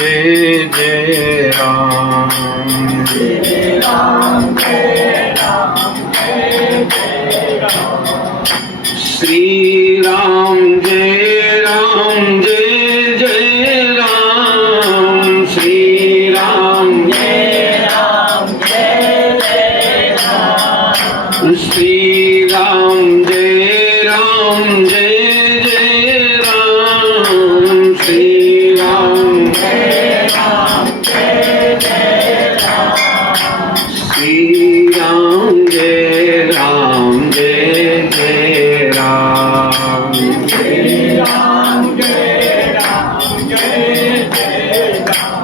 जय जय राम। श्री राम जय राम जय जय राम। श्री राम जय राम जय जय राम। श्री राम जय राम जय जय राम। श्री राम जय राम जय जय राम। श्री राम जय राम जय जय राम। श्री राम जय राम जय जय राम। श्री राम जय राम जय जय राम।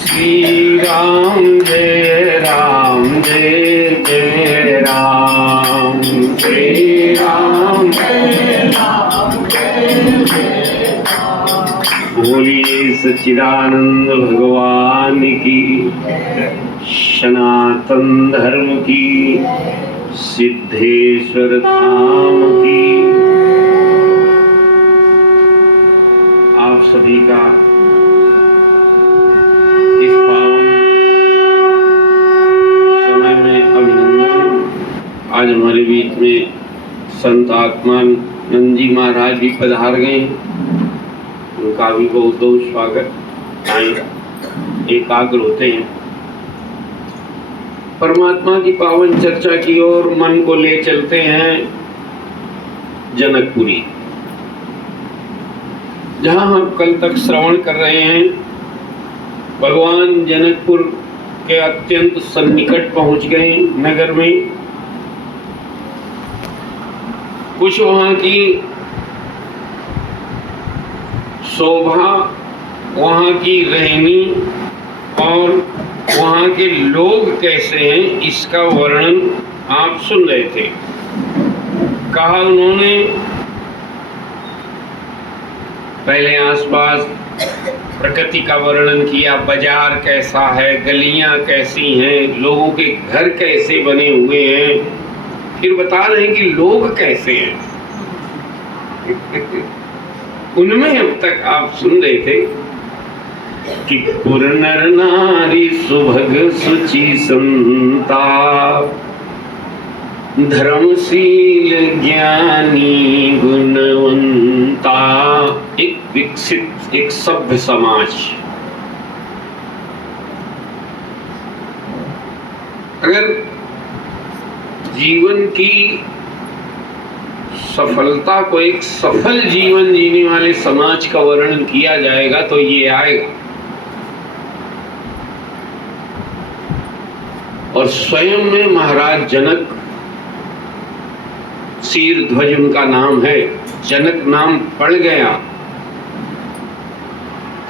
श्री राम जय राम जय जय राम। श्री राम जय राम जय जय राम। बोलिए सच्चिदानंद भगवान की, सनातन धर्म की, सिद्धेश्वर धाम की। आप सभी का इस पावन समय में अभिनंदन। आज हमारे बीच में संत आत्मा नंद जी महाराज भी पधार गए, उनका भी बहुत बहुत स्वागत। आए एकाग्र होते हैं, परमात्मा की पावन चर्चा की ओर मन को ले चलते हैं जनकपुरी, जहां हम कल तक श्रवण कर रहे हैं। भगवान जनकपुर के अत्यंत सन्निकट पहुंच गए नगर में। कुछ वहां की शोभा, वहां की रहनी और वहां के लोग कैसे हैं, इसका वर्णन आप सुन रहे थे। कहा उन्होंने पहले आसपास प्रकृति का वर्णन किया, बाजार कैसा है, गलियां कैसी हैं, लोगों के घर कैसे बने हुए हैं। फिर बता रहे हैं कि लोग कैसे हैं। उनमें अब तक आप सुन रहे थे कि पुर नर नारी सुभग सुचि संता, धर्मशील ज्ञानी गुणवंता। एक विकसित, एक सभ्य समाज। अगर जीवन की सफलता को एक सफल जीवन जीने वाले समाज का वर्णन किया जाएगा तो ये आएगा। और स्वयं में महाराज जनक, शीर ध्वज उनका नाम है, जनक नाम पड़ गया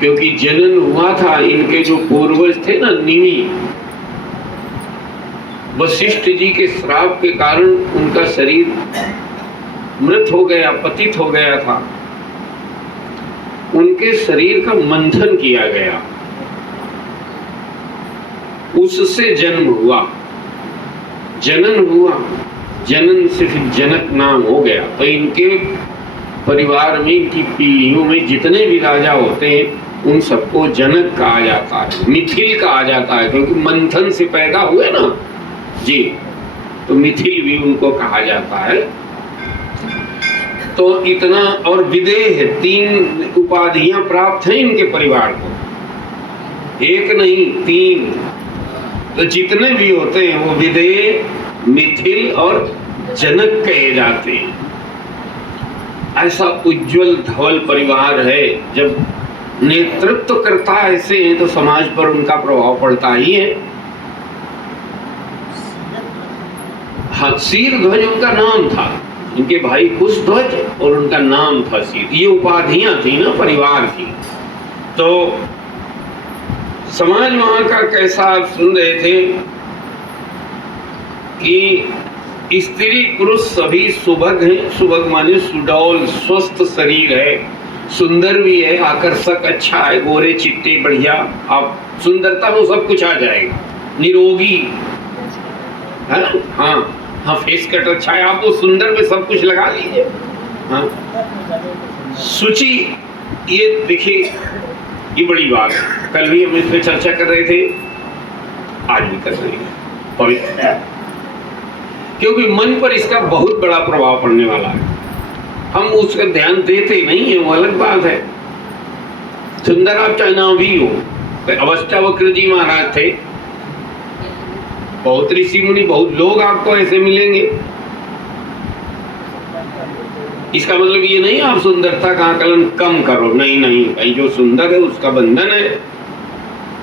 क्योंकि जनन हुआ था। इनके जो पूर्वज थे ना, निमि, वशिष्ठ जी के श्राप के कारण उनका शरीर मृत हो गया, पतित हो गया था। उनके शरीर का मंथन किया गया, उससे जन्म हुआ, जनन हुआ। जनन से फिर जनक नाम हो गया। तो इनके परिवार में, इनकी पीढ़ियों में जितने भी राजा होते हैं उन सबको जनक कहा जाता है, मिथिल कहा जाता है, क्योंकि मंथन से पैदा हुए ना जी, तो मिथिल भी उनको कहा जाता है। तो इतना, और विदेह, 3 उपाधियां प्राप्त हैं इनके परिवार को, एक नहीं 3। तो जितने भी होते हैं वो विदेह, मिथिल और जनक कहे जाते हैं। ऐसा उज्जवल धवल परिवार है। जब नेतृत्व करता ऐसे है तो समाज पर उनका प्रभाव पड़ता ही है। हाँ, शीर ध्वज उनका नाम था, इनके भाई कुश ध्वज, और उनका नाम था शीर। ये उपाधियां थी ना परिवार की। तो समाज वहां का कैसा आप सुन रहे थे कि स्त्री पुरुष सभी सुभग हैं। सुभग माने सुडौल, स्वस्थ शरीर है, सुंदर भी है, आकर्षक, अच्छा है, गोरे चिट्टे बढ़िया। आप सुंदरता में सब कुछ आ जाएगा। निरोगी है ना, हाँ हाँ, फेस कट अच्छा है, आप वो सुंदर में सब कुछ लगा लीजिए। हाँ, शुचि, ये देखिए ये बड़ी बात है। कल भी हम इस पे चर्चा कर रहे थे, आज भी कर रहे हैं। पवित्र, क्योंकि मन पर इसका बहुत बड़ा प्रभाव पड़ने वाला है। हम उसका ध्यान देते नहीं है, वो अलग बात है। सुंदर आप चाहे ना भी हो, अवस्थावक्र जी महाराज थे, बहुत ऋषि मुनि, बहुत लोग आपको ऐसे मिलेंगे। इसका मतलब ये नहीं आप सुंदरता का आकलन कम करो, नहीं नहीं भाई, जो सुंदर है उसका बंधन है,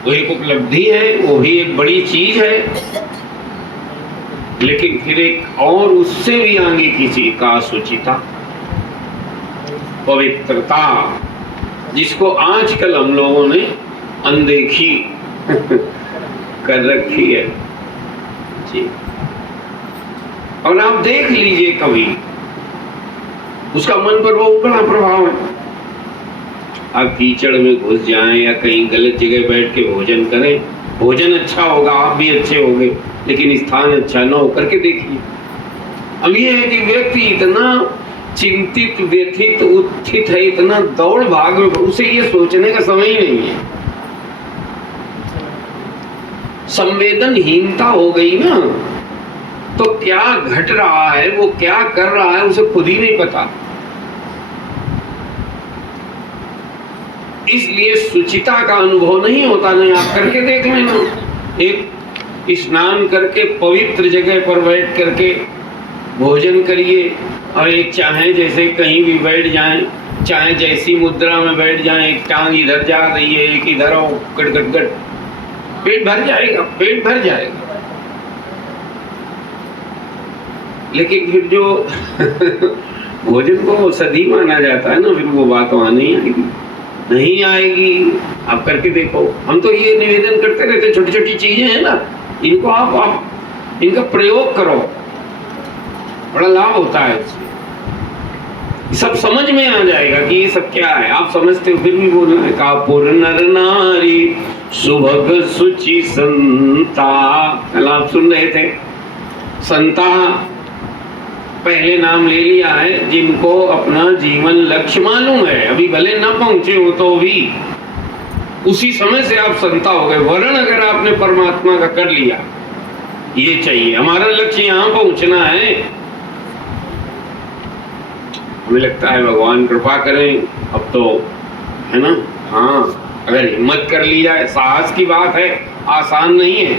वो एक उपलब्धि है, वो भी एक बड़ी चीज है। लेकिन फिर एक और उससे भी आगे की चीज का सुचिता, पवित्रता, जिसको आजकल हम लोगों ने अनदेखी कर रखी है जी। और आप देख लीजिए, कभी उसका मन पर बहुत बड़ा प्रभाव है। आप कीचड़ में घुस जाएं या कहीं गलत जगह बैठ के भोजन करें, भोजन अच्छा होगा, आप भी अच्छे होंगे, लेकिन स्थान अच्छा ना हो, करके देखिए। अब ये है कि व्यक्ति इतना चिंतित, व्यथित, उत्थित है, इतना दौड़ भाग में, उसे ये सोचने का समय ही नहीं है। संवेदनहीनता हो गई ना, तो क्या घट रहा है, वो क्या कर रहा है, उसे खुद ही नहीं पता। इसलिए सुचिता का अनुभव नहीं होता। नहीं, आप करके देख लेना। एक स्नान करके पवित्र जगह पर बैठ करके भोजन करिए, और एक चाहे जैसे कहीं भी बैठ जाएं, चाहे जैसी मुद्रा में बैठ जाएं, एक टांग इधर जा रही है, एक इधर आओ, गट गट गट, पेट भर जाएगा, पेट भर जाएगा। लेकिन फिर जो भोजन को सदी माना जाता है ना, फिर वो बात वहां नहीं आएगी, नहीं आएगी। आप करके देखो। हम तो ये निवेदन करते रहते, छोटी छोटी चीजें हैं ना, इनको आप इनका प्रयोग करो, बड़ा लाभ होता है इससे। सब समझ में आ जाएगा कि ये सब क्या है। आप समझते हो, फिर भी बोलना है, कापुर नर नारी सुभग सुचि संता। कल आप सुन रहे थे, संता पहले नाम ले लिया है जिनको अपना जीवन लक्ष्य मालूम है। अभी भले न पहुंचे हो तो भी उसी समय से आप संता हो गए। वर्ण अगर आपने परमात्मा का कर लिया, ये चाहिए, हमारा लक्ष्य यहाँ पहुंचना है। हमें लगता है भगवान कृपा करें, अब तो है ना। हाँ, अगर हिम्मत कर ली जाए, साहस की बात है, आसान नहीं है।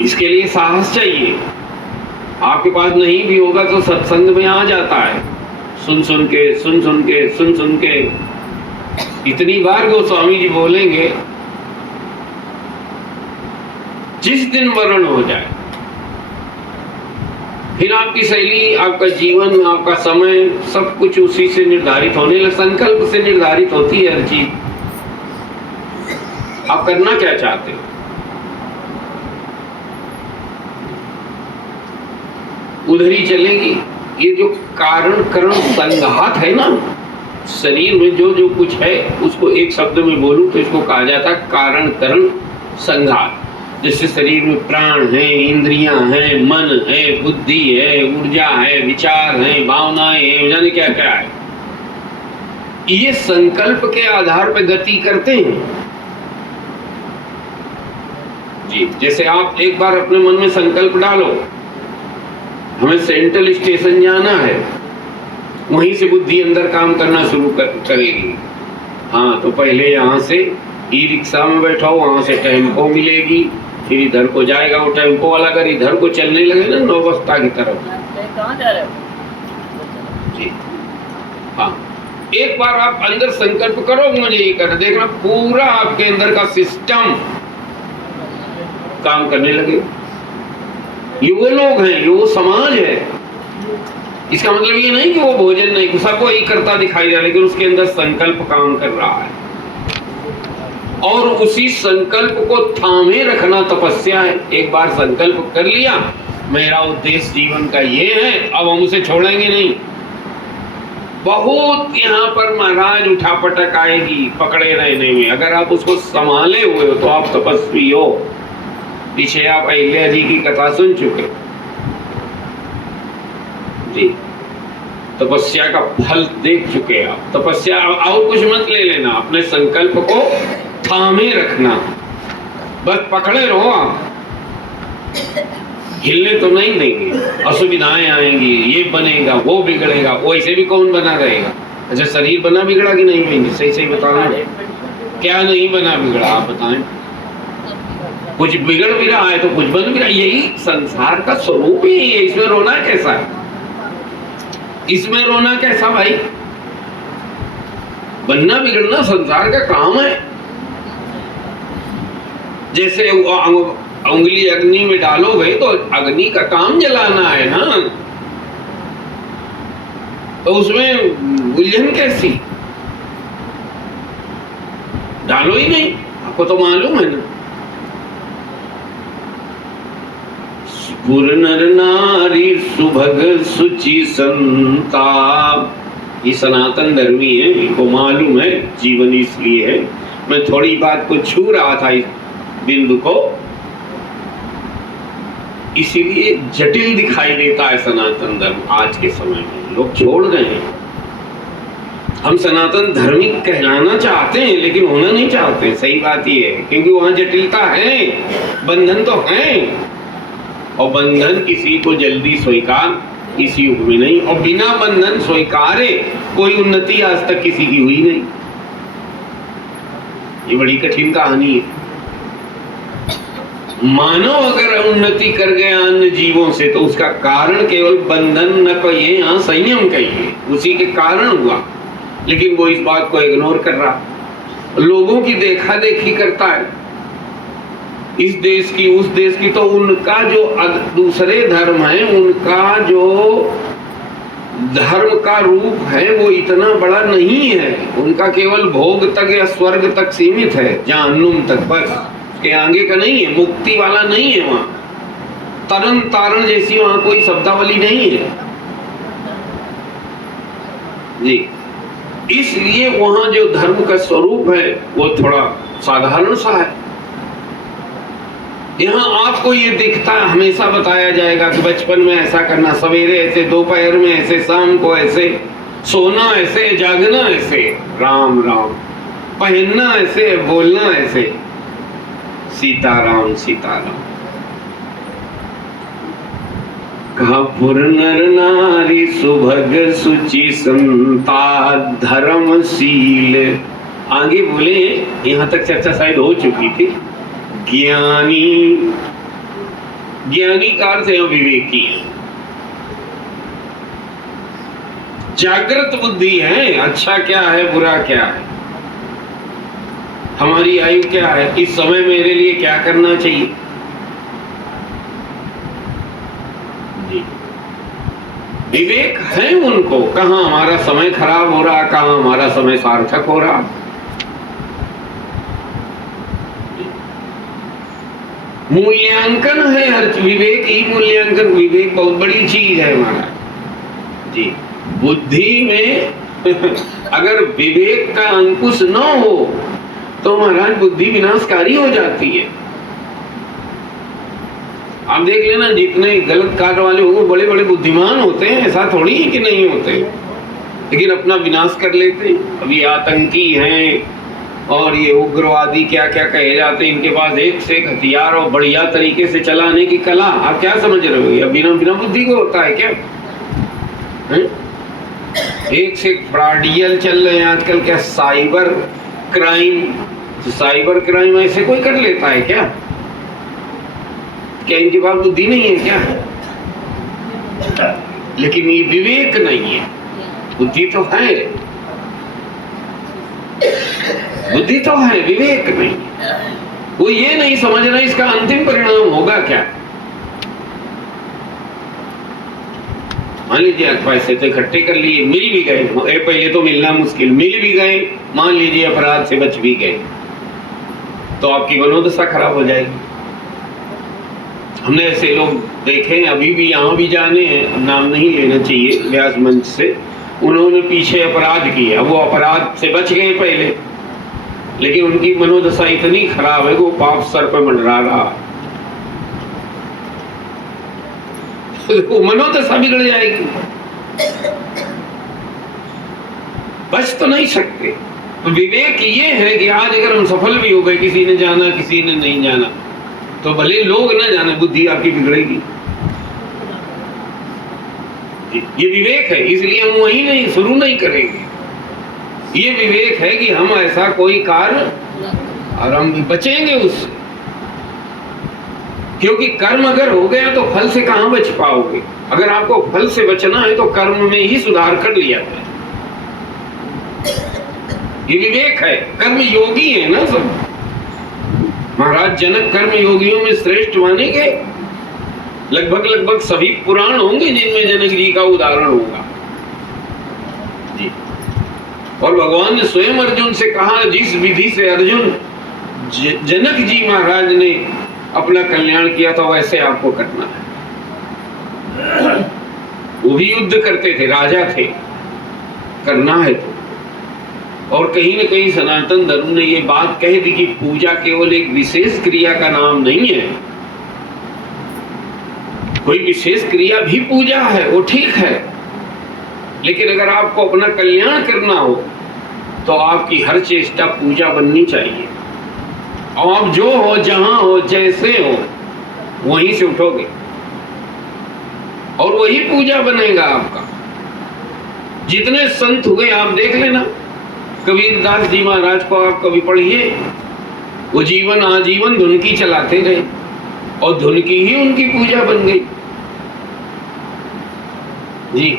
इसके लिए साहस चाहिए। आपके पास नहीं भी होगा तो सत्संग में आ जाता है, सुन सुन के इतनी बार गोस्वामी जी बोलेंगे, जिस दिन वर्ण हो जाए, फिर आपकी शैली, आपका जीवन, आपका समय, सब कुछ उसी से निर्धारित होने लगे। संकल्प से निर्धारित होती है हर चीज। आप करना क्या चाहते हो, उधर ही चलेगी। ये जो कारण करण संघात है ना, शरीर में जो जो कुछ है, उसको एक शब्द में बोलूं तो इसको कहा जाता है कारण करण संघात। जैसे शरीर में प्राण है, इंद्रियां हैं, मन है, बुद्धि है, ऊर्जा है, विचार है, भावनाएं हैं, जाने क्या क्या है। ये संकल्प के आधार पर गति करते हैं जी। जैसे आप एक बार अपने मन में संकल्प डालो, हमें सेंट्रल स्टेशन जाना है, वहीं से बुद्धि अंदर काम करना शुरू करेगी। हाँ, तो पहले यहाँ से ई रिक्शा में बैठाओ, वहाँ से टेम्पो मिलेगी, फिर इधर को जाएगा वो टेम्पो वाला। अगर इधर को चलने लगे ना नौबस्ता की तरफ, कहाँ जा रहे हो जी। हाँ, एक बार आप अंदर संकल्प करो मुझे ये करना, देखना पूरा आपके अंदर का सिस्टम काम करने लगे। ये वो लोग हैं, ये वो समाज है। इसका मतलब ये नहीं कि वो भोजन नहीं, सबको यही करता दिखाई दे रहा है, लेकिन उसके अंदर संकल्प काम कर रहा है। और उसी संकल्प को थामे रखना तपस्या है। एक बार संकल्प कर लिया, मेरा उद्देश्य जीवन का ये है, अब हम उसे छोड़ेंगे नहीं। बहुत यहाँ पर महाराज उठापटक आएगी पकड़े रहने में। अगर आप उसको संभाले हुए हो तो आप तपस्वी हो। पीछे आप अहिल्या जी की कथा सुन चुके जी। तपस्या का फल देख चुके आप। तपस्या और कुछ मत ले लेना, अपने संकल्प को थामे रखना, बस पकड़े रहो आप, हिलने तो नहीं देंगे। असुविधाएं आएंगी, ये बनेगा वो बिगड़ेगा, वो ऐसे भी कौन बना रहेगा। अच्छा, शरीर बना बिगड़ा कि नहीं बनेंगे? सही सही बताना, क्या नहीं बना बिगड़ा आप बताएं। कुछ बिगड़ भी रहा है तो कुछ बन भी रहा है, यही संसार का स्वरूप ही है। इसमें रोना कैसा है, इसमें रोना कैसा भाई? बनना बिगड़ना संसार का काम है। जैसे उंगली अग्नि में डालोगे तो अग्नि का काम जलाना है ना, तो उसमें उलझन कैसी? डालो ही नहीं, आपको तो मालूम है ना। पुर नर नारी सुभग सुचि संता, ये सनातन धर्मी है, इनको मालूम है, जीवन इसलिए है। मैं थोड़ी बात को छू रहा था इस बिंदु को, इसीलिए जटिल दिखाई देता है सनातन धर्म आज के समय में। लोग छोड़ गए हैं। हम सनातन धार्मिक कहलाना चाहते हैं लेकिन होना नहीं चाहते। सही बात ये है, क्योंकि वहां जटिलता है, बंधन तो है, और बंधन किसी को जल्दी स्वीकार इस युग में नहीं, और बिना बंधन स्वीकारे कोई उन्नति आज तक किसी की हुई नहीं। ये बड़ी कठिन कहानी है। मानव अगर उन्नति कर गया अन्य जीवों से तो उसका कारण केवल बंधन न कहिए, यहाँ संयम कहिए, उसी के कारण हुआ। लेकिन वो इस बात को इग्नोर कर रहा, लोगों की देखा देखी करता है, इस देश की उस देश की। तो उनका जो दूसरे धर्म है, उनका जो धर्म का रूप है वो इतना बड़ा नहीं है। उनका केवल भोग तक या स्वर्ग तक सीमित है, जहन्नुम तक, बस के आगे का नहीं है, मुक्ति वाला नहीं है। वहां तरन तारण जैसी वहां कोई शब्दावली नहीं है जी। इसलिए वहां जो धर्म का स्वरूप है वो थोड़ा साधारण सा है। यहाँ आपको ये दिखता है, हमेशा बताया जाएगा कि बचपन में ऐसा करना, सवेरे ऐसे, दोपहर में ऐसे, शाम को ऐसे, सोना ऐसे, जागना ऐसे, राम राम, पहनना ऐसे, बोलना ऐसे, सीताराम सीताराम। कहा पुर नर नारी सुभग सुचि संता धर्मशील। आगे बोले, यहां तक चर्चा शायद हो चुकी थी। ज्ञानी, ज्ञानी का अर्थ है विवेकी, जागृत बुद्धि है, अच्छा क्या है बुरा क्या है, हमारी आयु क्या है, इस समय मेरे लिए क्या करना चाहिए जी। विवेक है उनको, कहां हमारा समय खराब हो रहा, कहां हमारा समय सार्थक हो रहा। मूल्यांकन है हर, विवेक ही मूल्यांकन। विवेक बहुत बड़ी चीज है हमारा जी। बुद्धि में अगर विवेक का अंकुश न हो तो महाराज बुद्धि विनाशकारी हो जाती है। आप देख लेना, जितने गलत कार्य वाले होंगे बड़े बड़े बुद्धिमान होते हैं, ऐसा थोड़ी ही कि नहीं होते, लेकिन अपना विनाश कर लेते हैं। अभी आतंकी हैं और ये उग्रवादी क्या क्या कहे जाते हैं, इनके पास एक से एक हथियार और बढ़िया तरीके से चलाने की कला। आप क्या समझ रहे हो, ये बिना बिना बुद्धि को होता है क्या है? एक से एक फ्रॉडियल चल रहे हैं आजकल, क्या साइबर क्राइम। तो साइबर क्राइम ऐसे कोई कर लेता है क्या? क्या इनके पास बुद्धि नहीं है क्या? लेकिन ये विवेक नहीं है, बुद्धि तो है, बुद्धि तो है, विवेक नहीं। वो ये नहीं समझ रहा इसका अंतिम परिणाम होगा क्या। मान लीजिए आप पैसे तो इकट्ठे कर लिए, मिल भी गए, पहले तो मिलना मुश्किल, मिल भी गए, मान लीजिए अपराध से बच भी गए, तो आपकी मनोदशा खराब हो जाएगी। हमने ऐसे लोग देखे, अभी भी यहाँ भी जाने हैं, नाम नहीं लेना चाहिए व्यास मंच से, उन्होंने पीछे अपराध किया, वो अपराध से बच गए पहले, लेकिन उनकी मनोदशा इतनी खराब है कि वो पाप सर पर मंडरा रहा, वो मनोदशा बिगड़ जाएगी। बच तो नहीं सकते। तो विवेक ये है कि आज अगर हम सफल भी हो गए, किसी ने जाना किसी ने नहीं जाना, तो भले लोग न जाने, बुद्धि आपकी बिगड़ेगी। ये विवेक है, इसलिए हम वही नहीं शुरू नहीं करेंगे। ये विवेक है कि हम ऐसा कोई कार्य, और हम बचेंगे उससे, क्योंकि कर्म अगर हो गया तो फल से कहां बच पाओगे। अगर आपको फल से बचना है तो कर्म में ही सुधार कर लिया जाए। ये विवेक है। कर्म योगी है ना सब। महाराज जनक कर्म योगियों में श्रेष्ठ माने गए। लगभग सभी पुराण होंगे जिनमें जनक जी का उदाहरण होगा जी। और भगवान ने स्वयं अर्जुन से कहा, जिस विधि से अर्जुन जनक जी महाराज ने अपना कल्याण किया था वैसे आपको करना है। वो भी युद्ध करते थे, राजा थे, करना है तो। और कहीं न कहीं सनातन धर्म ने ये बात कह दी कि पूजा केवल एक विशेष क्रिया का नाम नहीं है। कोई विशेष क्रिया भी पूजा है, वो ठीक है, लेकिन अगर आपको अपना कल्याण करना हो तो आपकी हर चेष्टा पूजा बननी चाहिए। आप जो हो, जहां हो, जैसे हो, वहीं से उठोगे और वही पूजा बनेगा आपका। जितने संत हुए आप देख लेना, कबीरदास जी महाराज को आप कभी पढ़िए, वो जीवन आजीवन धुन की चलाते रहे और धुन की ही उनकी पूजा बन गई जी।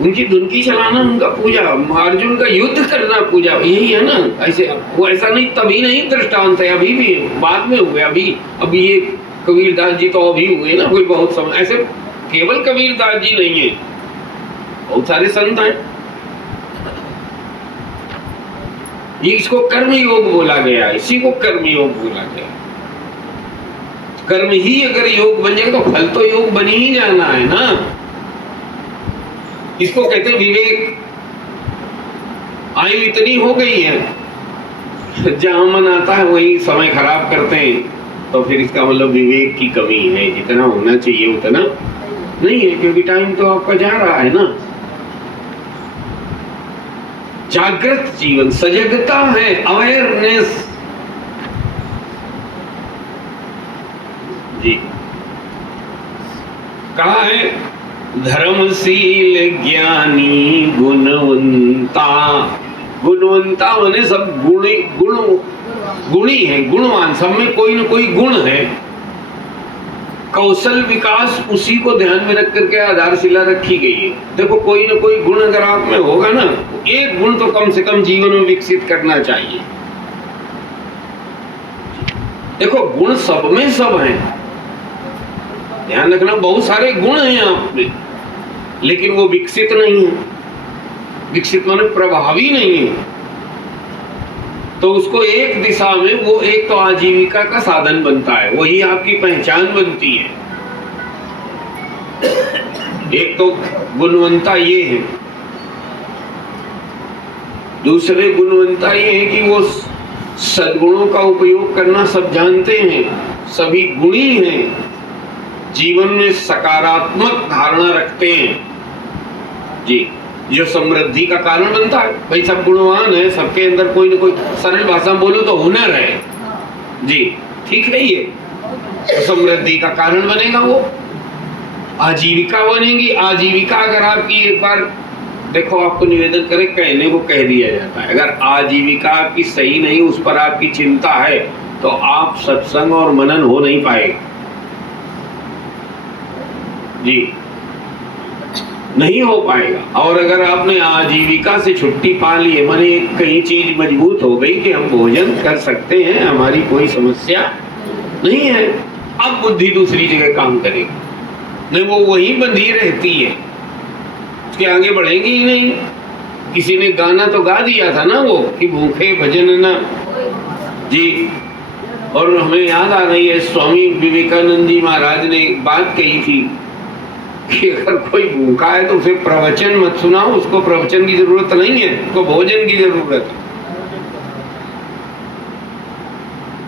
उनकी धुन की चलाना उनका पूजा, अर्जुन का युद्ध करना पूजा, यही है ना। ऐसे वो ऐसा नहीं, तभी नहीं दृष्टांत है, अभी भी बाद में हुए। अभी ये कबीरदास जी तो अभी हुए ना, कोई बहुत समय। ऐसे केवल कबीरदास जी नहीं है, बहुत सारे संत हैं। इसको कर्म योग बोला गया, इसी को कर्म योग बोला गया। कर्म ही अगर योग बन जाएगा तो फल तो योग बन ही जाना है ना। इसको कहते हैं विवेक। आयु इतनी हो गई है, जहां मन आता है वही समय खराब करते हैं, तो फिर इसका मतलब विवेक की कमी है। जितना होना चाहिए उतना नहीं है, क्योंकि टाइम तो आपका जा रहा है ना। जागृत जीवन, सजगता है, अवेयरनेस जी। कहा है धर्मशील ज्ञानी गुणवंता। गुणवंता माने सब गुणी है, गुणवान, सब में कोई न कोई गुण है। कौशल विकास उसी को ध्यान में रख करके आधारशिला रखी गई है। देखो कोई न कोई गुण अगर आप में होगा ना, एक गुण तो कम से कम जीवन में विकसित करना चाहिए। देखो गुण सब में सब हैं, ध्यान रखना। बहुत सारे गुण हैं आप में, लेकिन वो विकसित नहीं है। विकसित माने प्रभावी नहीं है। तो उसको एक दिशा में, वो एक तो आजीविका का साधन बनता है, वही आपकी पहचान बनती है। एक तो गुणवंता ये है, दूसरे गुणवंता ये है कि वो सद्गुणों का उपयोग करना सब जानते हैं, सभी गुणी हैं, जीवन में सकारात्मक धारणा रखते हैं जी, जो समृद्धि का कारण बनता है। भाई सब गुणवान है, सबके अंदर कोई ना कोई, सरल भाषा में बोलो तो हुनर है जी, ठीक है। ये तो समृद्धि का कारण बनेगा, वो आजीविका बनेगी। आजीविका अगर आपकी, एक बार देखो आपको निवेदन करे, कहने को कह दिया जाता है, अगर आजीविका आपकी सही नहीं, उस पर आपकी चिंता है, तो आप सत्संग और मनन हो नहीं पाएगा जी, नहीं हो पाएगा। और अगर आपने आजीविका से छुट्टी पा ली है, माने कहीं चीज मजबूत हो गई कि हम भोजन कर सकते हैं, हमारी कोई समस्या नहीं है, अब बुद्धि दूसरी जगह काम करेगी नहीं, वो वहीं बंधी रहती है, उसके आगे बढ़ेगी ही नहीं। किसी ने गाना तो गा दिया था ना वो, कि भूखे भजन न जी। और हमें याद आ रही है, स्वामी विवेकानंद जी महाराज ने एक बात कही थी कि अगर कोई भूखा है तो उसे प्रवचन मत सुनाओ, उसको प्रवचन की जरूरत नहीं है, उसको भोजन की जरूरत है।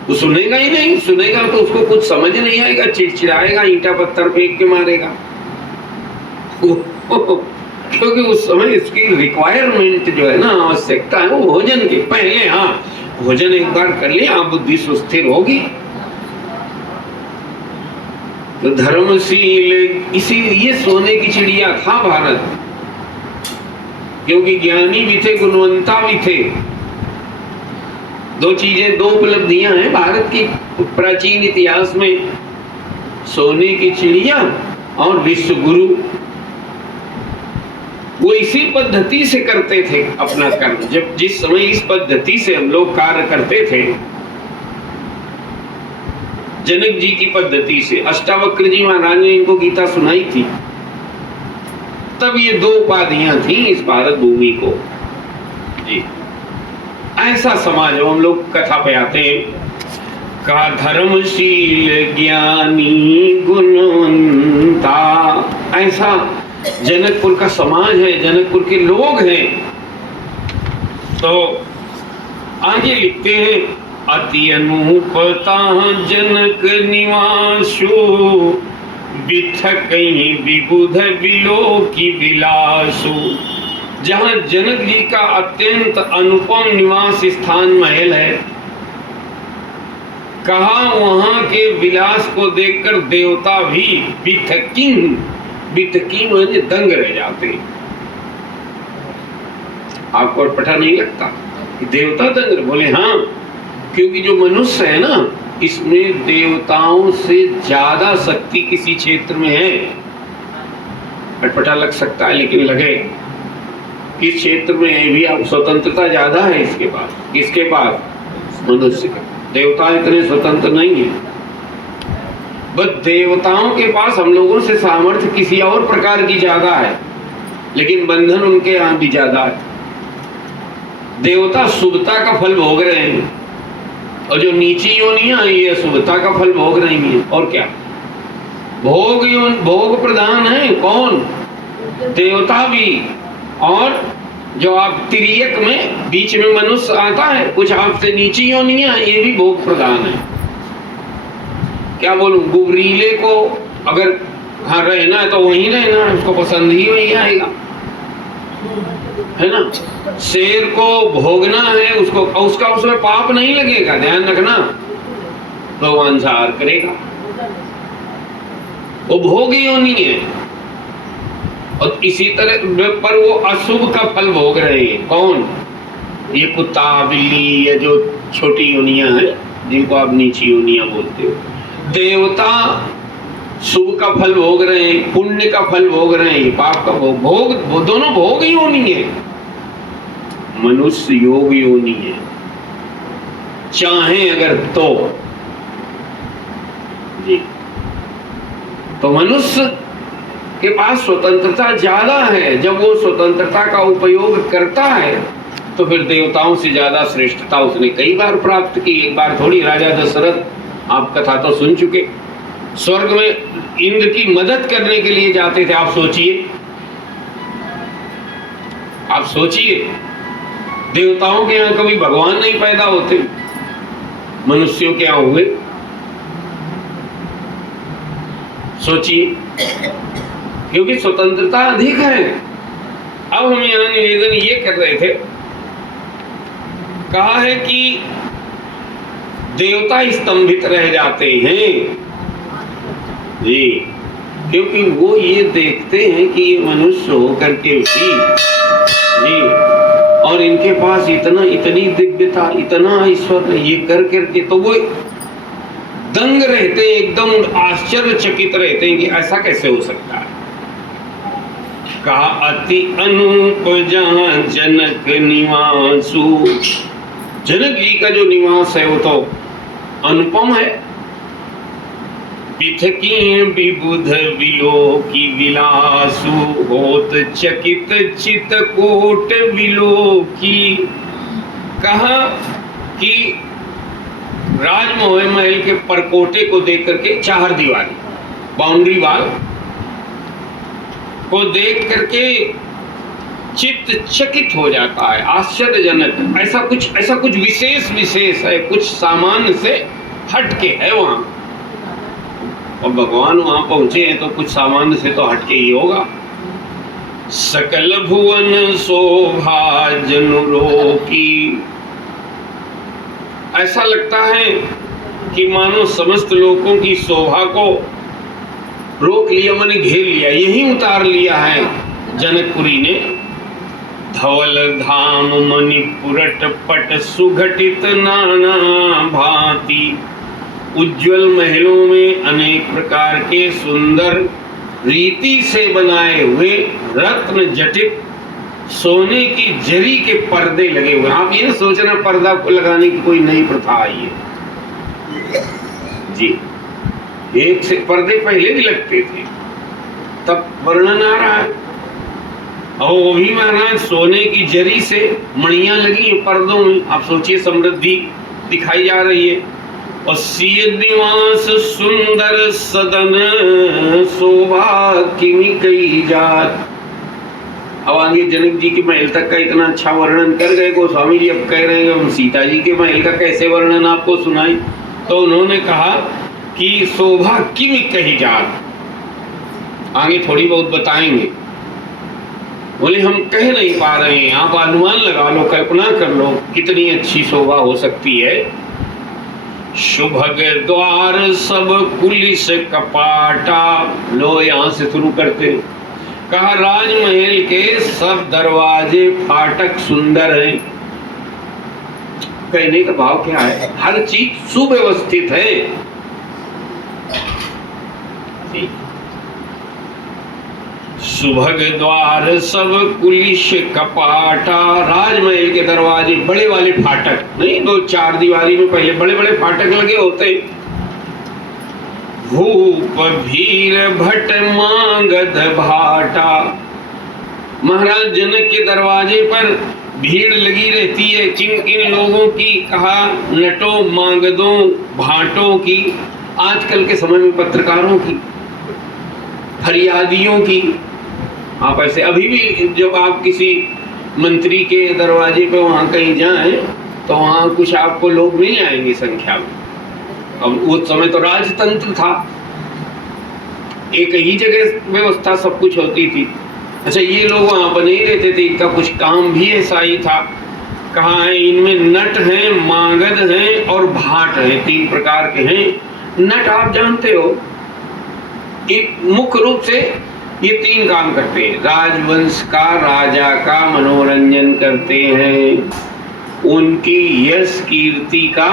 वो सुनेगा ही नहीं, सुनेगा तो उसको कुछ समझ नहीं आएगा, चिड़चिड़ाएगा, ईंटा पत्थर फेंक के मारेगा। क्योंकि उस समय इसकी रिक्वायरमेंट जो है ना, आवश्यकता है वो भोजन की। पहले हाँ भोजन एक बार कर लिया, बुद्धि सुस्थिर होगी। तो धर्मशील इसीलिए सोने की चिड़िया था भारत, क्योंकि ज्ञानी भी थे, गुणवंता भी थे। दो चीजें, दो उपलब्धियां हैं भारत की प्राचीन इतिहास में, सोने की चिड़िया और विश्व गुरु। वो इसी पद्धति से करते थे अपना कर्म। जब जिस समय इस पद्धति से हम लोग कार्य करते थे, जनक जी की पद्धति से, अष्टावक्र जी महाराज ने इनको गीता सुनाई थी, तब ये दो उपाधियां थी इस भारत भूमि को जी। ऐसा समाज हम लोग कथा पे आते हैं, का धर्मशील ज्ञानी गुणवंता, ऐसा जनकपुर का समाज है, जनकपुर के लोग हैं। तो आगे लिखते हैं, अति अनुपता जनक निवासु, बिथकहि विबुध विलोकी विलासु। जहाँ जनक जी का अत्यंत अनुपम निवास स्थान महल है, कहा वहां के विलास को देखकर देवता भी बिथकिन माने दंग रह जाते। आपको पता नहीं लगता कि देवता दंग? बोले हाँ, क्योंकि जो मनुष्य है ना, इसमें देवताओं से ज्यादा शक्ति किसी क्षेत्र में है। अटपटा लग सकता है, लेकिन लगे किस क्षेत्र में भी आप स्वतंत्रता ज्यादा है इसके पास। किसके पास? मनुष्य का। देवता इतने स्वतंत्र नहीं है। बस देवताओं के पास हम लोगों से सामर्थ्य किसी और प्रकार की ज्यादा है, लेकिन बंधन उनके यहाँ भी ज्यादा है। देवता शुभता का फल भोग रहे हैं, और जो नीची योनियां ये शुभता का फल भोग रही हैं। और क्या भोग प्रधान है? कौन? देवता भी। और जो आप तिर्यक में बीच में मनुष्य आता है, कुछ आपसे नीची योनियां, ये भी भोग प्रधान है। क्या बोलूं, गुबरीले को अगर हाँ रहना है तो वहीं रहना है, उसको पसंद ही वही आएगा, है ना। शेर को भोगना है, उसको उसका उसमें पाप नहीं लगेगा, ध्यान रखना, तो वो अंसार करेगा, वो भोग योनि है। और इसी तरह पर वो अशुभ का फल भोग रहे हैं। कौन? ये कुत्ता बिल्ली, ये जो छोटी योनियां हैं, जिनको आप नीची योनियां बोलते हो। देवता शुभ का फल भोग रहे हैं, पुण्य का फल भोग रहे हैं, पाप का भोग दोनों भोग योनि है। मनुष्य योग योनि है, चाहे अगर तो जी। तो मनुष्य के पास स्वतंत्रता ज्यादा है। जब वो स्वतंत्रता का उपयोग करता है तो फिर देवताओं से ज्यादा श्रेष्ठता उसने कई बार प्राप्त की। एक बार थोड़ी, राजा दशरथ, आप कथा तो सुन चुके, स्वर्ग में इंद्र की मदद करने के लिए जाते थे। आप सोचिए, देवताओं के यहाँ कभी भगवान नहीं पैदा होते, मनुष्यों के यहाँ हुए। सोचिए, क्योंकि स्वतंत्रता अधिक है। अब हम यहाँ निवेदन ये कर रहे थे, कहा है कि देवता स्तंभित रह जाते हैं जी, क्योंकि वो ये देखते हैं कि ये मनुष्य होकर के भी जी, और इनके पास इतनी दिव्यता, इतना ऐश्वर्य, ये कर करके तो वो दंग रहते हैं, एकदम आश्चर्यचकित रहते हैं कि ऐसा कैसे हो सकता है। कहा अति अनूप जहाँ जनक निवासु, जनक जी का जो निवास है वो तो अनुपम है। बिथकी विबुध विलोकी विलासु, होत चकित चित कोट विलोकी। कहा कि राजमहल महल के परकोटे को देख करके, चार दीवारी बाउंड्री वाल को देख करके चित्त चकित हो जाता है, आश्चर्यजनक। ऐसा कुछ विशेष है, कुछ सामान्य से हटके है वहां। और भगवान वहां पहुंचे हैं तो कुछ सामान्य से तो हटके ही होगा। सकल भुवन शोभा जनुरो की। ऐसा लगता है कि मानो समस्त लोगों की शोभा को रोक लिया, मैंने घेर लिया, यही उतार लिया है जनकपुरी ने। धवल धाम मणिपुरट पट सुघटित नाना भांति। उज्ज्वल महलों में अनेक प्रकार के सुंदर रीति से बनाए हुए रत्न जटित सोने की जरी के पर्दे लगे हुए। आप ये सोचना पर्दा को लगाने की कोई नई प्रथा आई है जी। एक से पर्दे पहले भी लगते थे, तब वर्णन आ रहा है। और वो भी महाराज सोने की जरी से मणियां लगी हैं पर्दों में। आप सोचिए, समृद्धि दिखाई जा रही है। और सिय निवास सुंदर सदन शोभा किमि कही जात। अब आगे जनक जी के महल तक का इतना अच्छा वर्णन कर गए गोस्वामी जी, अब कह रहे हैं हम सीता जी के महल का कैसे वर्णन आपको सुनाएं। तो उन्होंने कहा कि शोभा किमि कही जात, आगे थोड़ी बहुत बताएंगे। बोले हम कह नहीं पा रहे हैं, आप अनुमान लगा लो, कल्पना कर लो कितनी अच्छी शोभा हो सकती है। शुभग द्वार सब पुलिस कपाटा। लो यहाँ से शुरू करते। कहा राजमहल के सब दरवाजे फाटक सुंदर हैं। कहने का भाव क्या है, हर चीज सुव्यवस्थित है। सुभग द्वार सब कुलिश कपाटा। राजमहल के दरवाजे बड़े वाले फाटक नहीं, दो चार दीवारी में पहले बड़े बड़े फाटक लगे होते। भूप भीर भट मांगध भाटा। महाराज जनक के दरवाजे पर भीड़ लगी रहती है। किन किन लोगों की? कहा नटों मांगदों भाटों की, आजकल के समय में पत्रकारों की, फरियादियों की। आप ऐसे अभी भी जब आप किसी मंत्री के दरवाजे पे वहां कहीं जाएं तो वहां कुछ आपको लोग मिल जाएंगे संख्या में। अब उस समय तो राजतंत्र था, एक ही जगह व्यवस्था सब कुछ होती थी। अच्छा, ये लोग वहां बने रहते थे, इनका कुछ काम भी ऐसा ही था। कहाँ है? इनमें नट हैं, मांगध हैं और भाट हैं, तीन प्रकार के हैं। नट आप जानते हो, एक मुख्य रूप से ये तीन काम करते हैं। राजवंश का, राजा का मनोरंजन करते हैं, उनकी यश कीर्ति का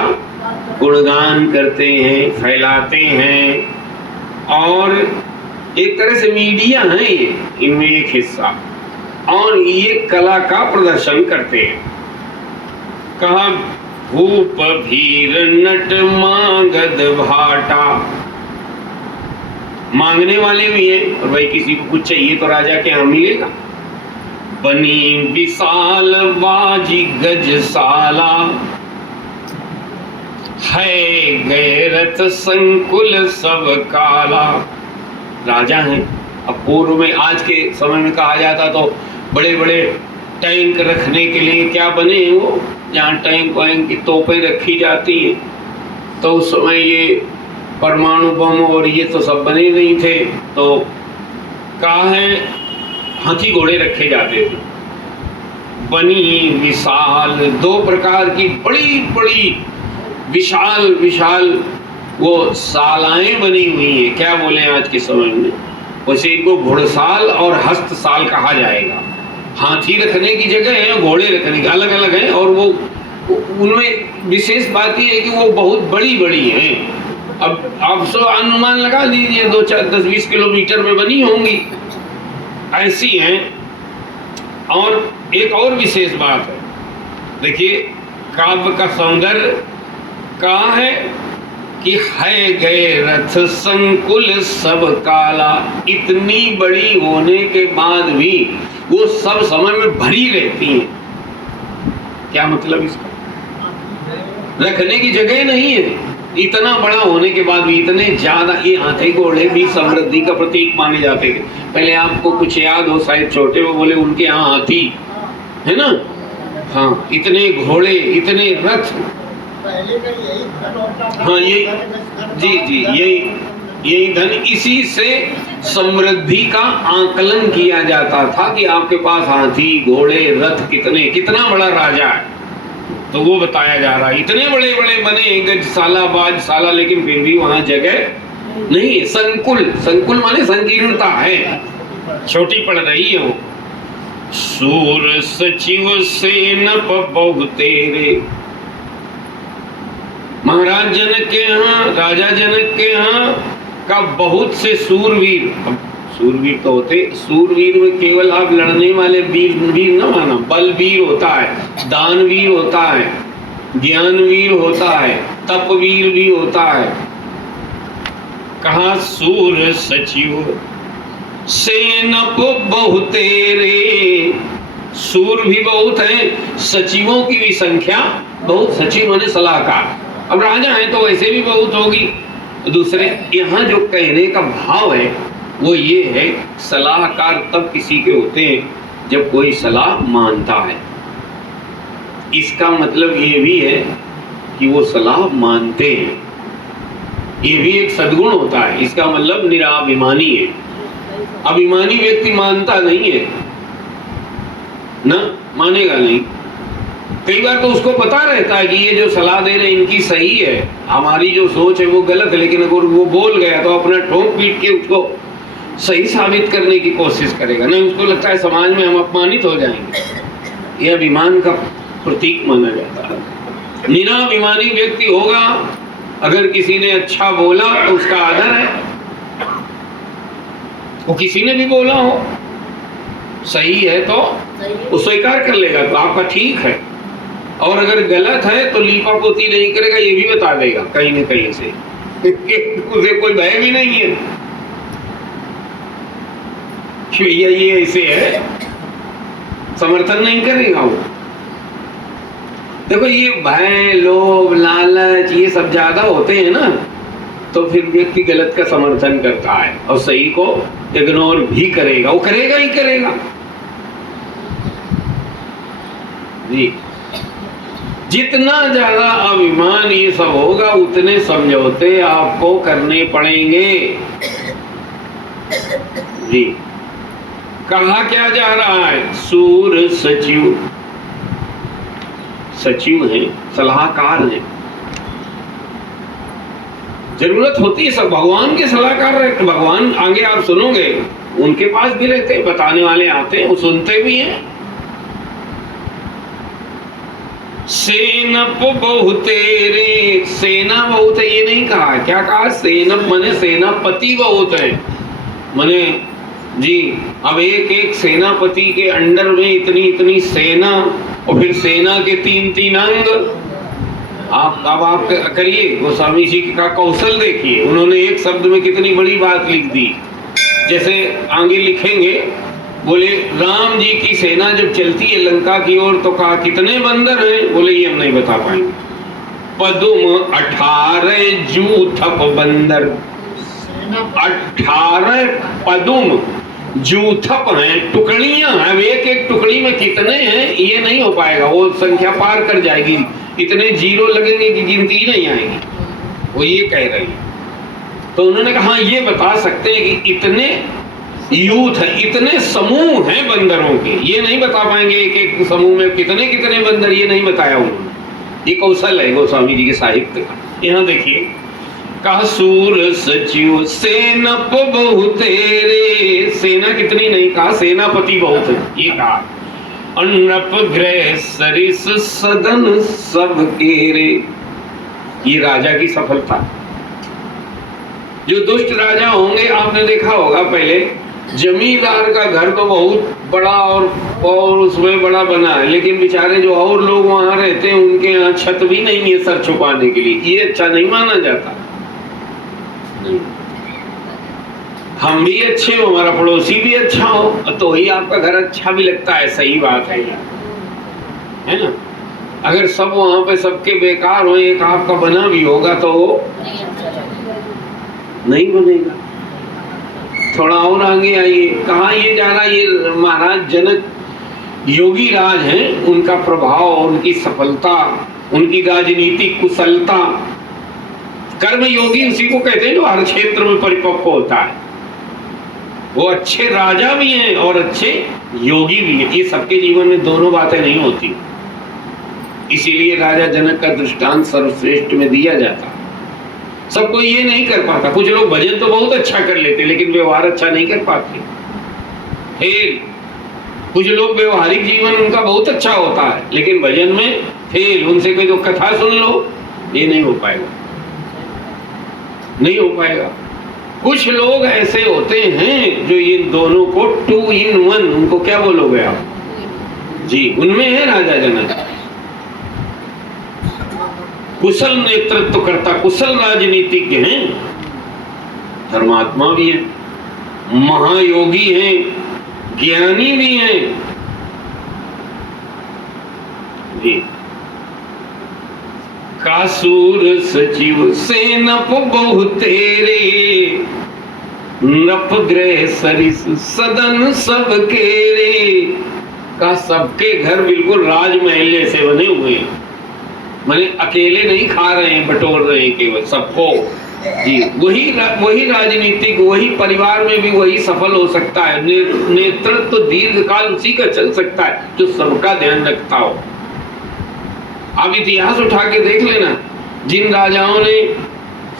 गुणगान करते हैं, फैलाते हैं। और एक तरह से मीडिया है ये, इनमें एक हिस्सा। और ये कला का प्रदर्शन करते हैं। कहा भूप भीर नट मांगध भाटा। मांगने वाले भी हैं, और भाई किसी को कुछ चाहिए तो राजा के यहाँ मिलेगा। बनी विशाल बाजी गजसाला। है गैरत संकुल सब काला। राजा हैं। अब पूर्व में, आज के समय में कहा जाता तो बड़े बड़े टैंक रखने के लिए क्या बने हैं वो, जहाँ टैंक वैंक की तोपें रखी जाती हैं। तो उस समय ये परमाणु बम और ये तो सब बने नहीं थे, तो कहा है हाथी घोड़े रखे जाते थे। बनी विशाल, दो प्रकार की बड़ी बड़ी विशाल विशाल वो सालाएं बनी हुई हैं। क्या बोले आज के समय में, वैसे इनको घुड़साल और हस्तसाल कहा जाएगा। हाथी रखने की जगह है, घोड़े रखने की अलग अलग है। और वो उनमें विशेष बात यह है कि वो बहुत बड़ी बड़ी हैं। अब आप सो अनुमान लगा लीजिए, 2, 4, 10, 20 किलोमीटर में बनी होंगी, ऐसी हैं। और एक और विशेष बात है, देखिए काव्य का सौंदर्य कहाँ है कि है गए रथ संकुल सब काला। इतनी बड़ी होने के बाद भी वो सब समय में भरी रहती हैं। क्या मतलब इसका? रखने की जगह नहीं है। इतना बड़ा होने के बाद भी इतने ज्यादा, ये हाथी घोड़े भी समृद्धि का प्रतीक माने जाते थे। पहले आपको कुछ याद हो, शायद छोटे में बोले उनके यहाँ हाथी है ना, हाँ, इतने घोड़े, इतने रथ। हाँ, यही जी जी, यही धन, इसी से समृद्धि का आकलन किया जाता था कि आपके पास हाथी घोड़े रथ कितने, कितना बड़ा राजा है, तो वो बताया जा रहा है। इतने बड़े बड़े बने गजशाला बाजशाला, लेकिन फिर भी वहां जगह नहीं है। संकुल, संकुल माने संकीर्णता है, छोटी पड़ रही है वो। सूर सचिव सेनप बहु तेरे, महाराज जनक के यहाँ, राजा जनक के यहाँ का बहुत से सूरवीर। अब सूरवीर तो होते, सूरवीर में केवल आप लड़ने वाले वीर वीर न माना, बलवीर होता है, दानवीर होता है, ज्ञानवीर होता है, तपवीर भी होता है। कहा सूर सचिव सेनप बहु तेरे, सूर भी बहुत है, सचिवों की भी संख्या बहुत। सचिव माने सलाहकार, अब राजा है तो वैसे भी बहुत होगी। दूसरे यहाँ जो कहने का भाव है वो ये है, सलाहकार तब किसी के होते हैं जब कोई सलाह मानता है। इसका मतलब ये भी है कि वो सलाह मानते हैं, ये भी एक सद्गुण होता है। इसका मतलब निराभिमानी है। अभिमानी व्यक्ति मानता नहीं है ना, मानेगा नहीं। कई बार तो उसको पता रहता है कि ये जो सलाह दे रहे हैं इनकी सही है, हमारी जो सोच है वो गलत है, लेकिन अगर वो बोल गया तो अपना ठोक पीट के उसको सही साबित करने की कोशिश करेगा। नहीं, उसको लगता है समाज में हम अपमानित हो जाएंगे। यह अभिमान का प्रतीक माना जाता है। निराभिमानी व्यक्ति होगा, अगर किसी ने अच्छा बोला तो उसका आदर है, वो किसी ने भी बोला हो सही है तो वो स्वीकार कर लेगा, तो आपका ठीक है। और अगर गलत है तो लीपा पोती नहीं करेगा, ये भी बता देगा कहीं न कहीं से उसे कोई भय भी नहीं है कि भैया ये ऐसे है, समर्थन नहीं करेगा वो। देखो ये भय, लोभ, लालच ये सब ज्यादा होते हैं ना, तो फिर व्यक्ति गलत का समर्थन करता है और सही को इग्नोर भी करेगा, वो करेगा ही करेगा जी। जितना ज्यादा अभिमान ये सब होगा उतने समझौते आपको करने पड़ेंगे जी। कहा क्या जा रहा है, सूर सचिव, सचिव है, सलाहकार है। जरूरत होती है सब, भगवान के सलाहकार रहते, भगवान आगे आप सुनोगे उनके पास भी रहते, बताने वाले आते हैं, वो सुनते भी हैं। सेनप बहु तेरे, सेना बहुत है ये नहीं कहा, क्या कहा, सेनप माने सेनापति बहुत है, माने जी। अब एक एक सेनापति के अंडर में इतनी इतनी सेना, और फिर सेना के 3-3 अंग। आप करिए, गोस्वामी जी का कौशल देखिए, उन्होंने एक शब्द में कितनी बड़ी बात लिख दी। जैसे आगे लिखेंगे, बोले राम जी की सेना जब चलती है लंका की ओर तो कहा कितने बंदर हैं, बोले ये हम नहीं बता पाएंगे। पदुम 18 जूथप बंदर, 18 पदुम जूथप हैं, टुकड़ियां हैं, एक एक टुकड़ी में कितने हैं ये नहीं हो पाएगा, वो संख्या पार कर जाएगी, इतने जीरो लगेंगे कि गिनती नहीं आएगी, वो ये कह रहे हैं। तो उन्होंने कहा ये बता सकते हैं कि इतने यूथ है, इतने समूह हैं बंदरों के, ये नहीं बता पाएंगे एक एक समूह में कितने कितने बंदर, ये नहीं बताया उन्होंने। ये कौशल है गोस्वामी जी के साहित्य का। यहाँ देखिए, कहा सूर सचिव सेनप बहु तेरे, सेना कितनी नहीं कहा, सेनापति बहुत है ये कहा। अन्नप ग्रह सरिस सदन सब केरे, ये राजा की सफलता। जो दुष्ट राजा होंगे, आपने देखा होगा पहले जमींदार का घर तो बहुत बड़ा और उसमें बड़ा बना है, लेकिन बेचारे जो और लोग वहां रहते हैं उनके यहाँ छत भी नहीं है सर छुपाने के लिए, ये अच्छा नहीं माना जाता। नहीं, हम भी अच्छे हो, हमारा पड़ोसी भी अच्छा हो तो ही आपका घर अच्छा भी लगता है, सही बात है ना। अगर सब वहां पे सबके बेकार हो, एक आपका बना भी होगा तो वो नहीं बनेगा। थोड़ा और आगे आइए, कहाँ ये जा रहा, ये महाराज जनक योगी राज हैं, उनका प्रभाव, उनकी सफलता, उनकी राजनीतिक कुशलता। कर्म योगी उसी को कहते हैं जो हर क्षेत्र में परिपक्व होता है। वो अच्छे राजा भी हैं और अच्छे योगी भी हैं। ये सबके जीवन में दोनों बातें नहीं होती, इसीलिए राजा जनक का दृष्टांत सर्वश्रेष्ठ में दिया जाता। सबको ये नहीं कर पाता। कुछ लोग भजन तो बहुत अच्छा कर लेते लेकिन व्यवहार अच्छा नहीं कर पाते। फेल। कुछ लोग व्यवहारिक जीवन उनका बहुत अच्छा होता है लेकिन भजन में फेल। उनसे कोई तो कथा सुन लो, ये नहीं हो पाएगा, नहीं हो पाएगा। कुछ लोग ऐसे होते हैं जो इन दोनों को 2 in 1, उनको क्या बोलोगे आप जी, उनमें है राजा जनक। कुशल नेतृत्व करता, कुशल राजनीतिज्ञ हैं, धर्मात्मा भी हैं, महायोगी हैं, ज्ञानी भी हैं जी। कासूर सचिव से नप बहु तेरे, नप ग्रह सरिस सदन सब केरे। का सबके घर बिल्कुल राजमहल जैसे बने हुए हैं, माने अकेले नहीं खा रहे हैं, बटोर रहे हैं केवल सबको जी। वही राजनीतिक, वही परिवार में भी वही सफल हो सकता है। नेतृत्व तो दीर्घ काल उसी का चल सकता है जो सबका ध्यान रखता हो। आप इतिहास उठा के देख लेना, जिन राजाओं ने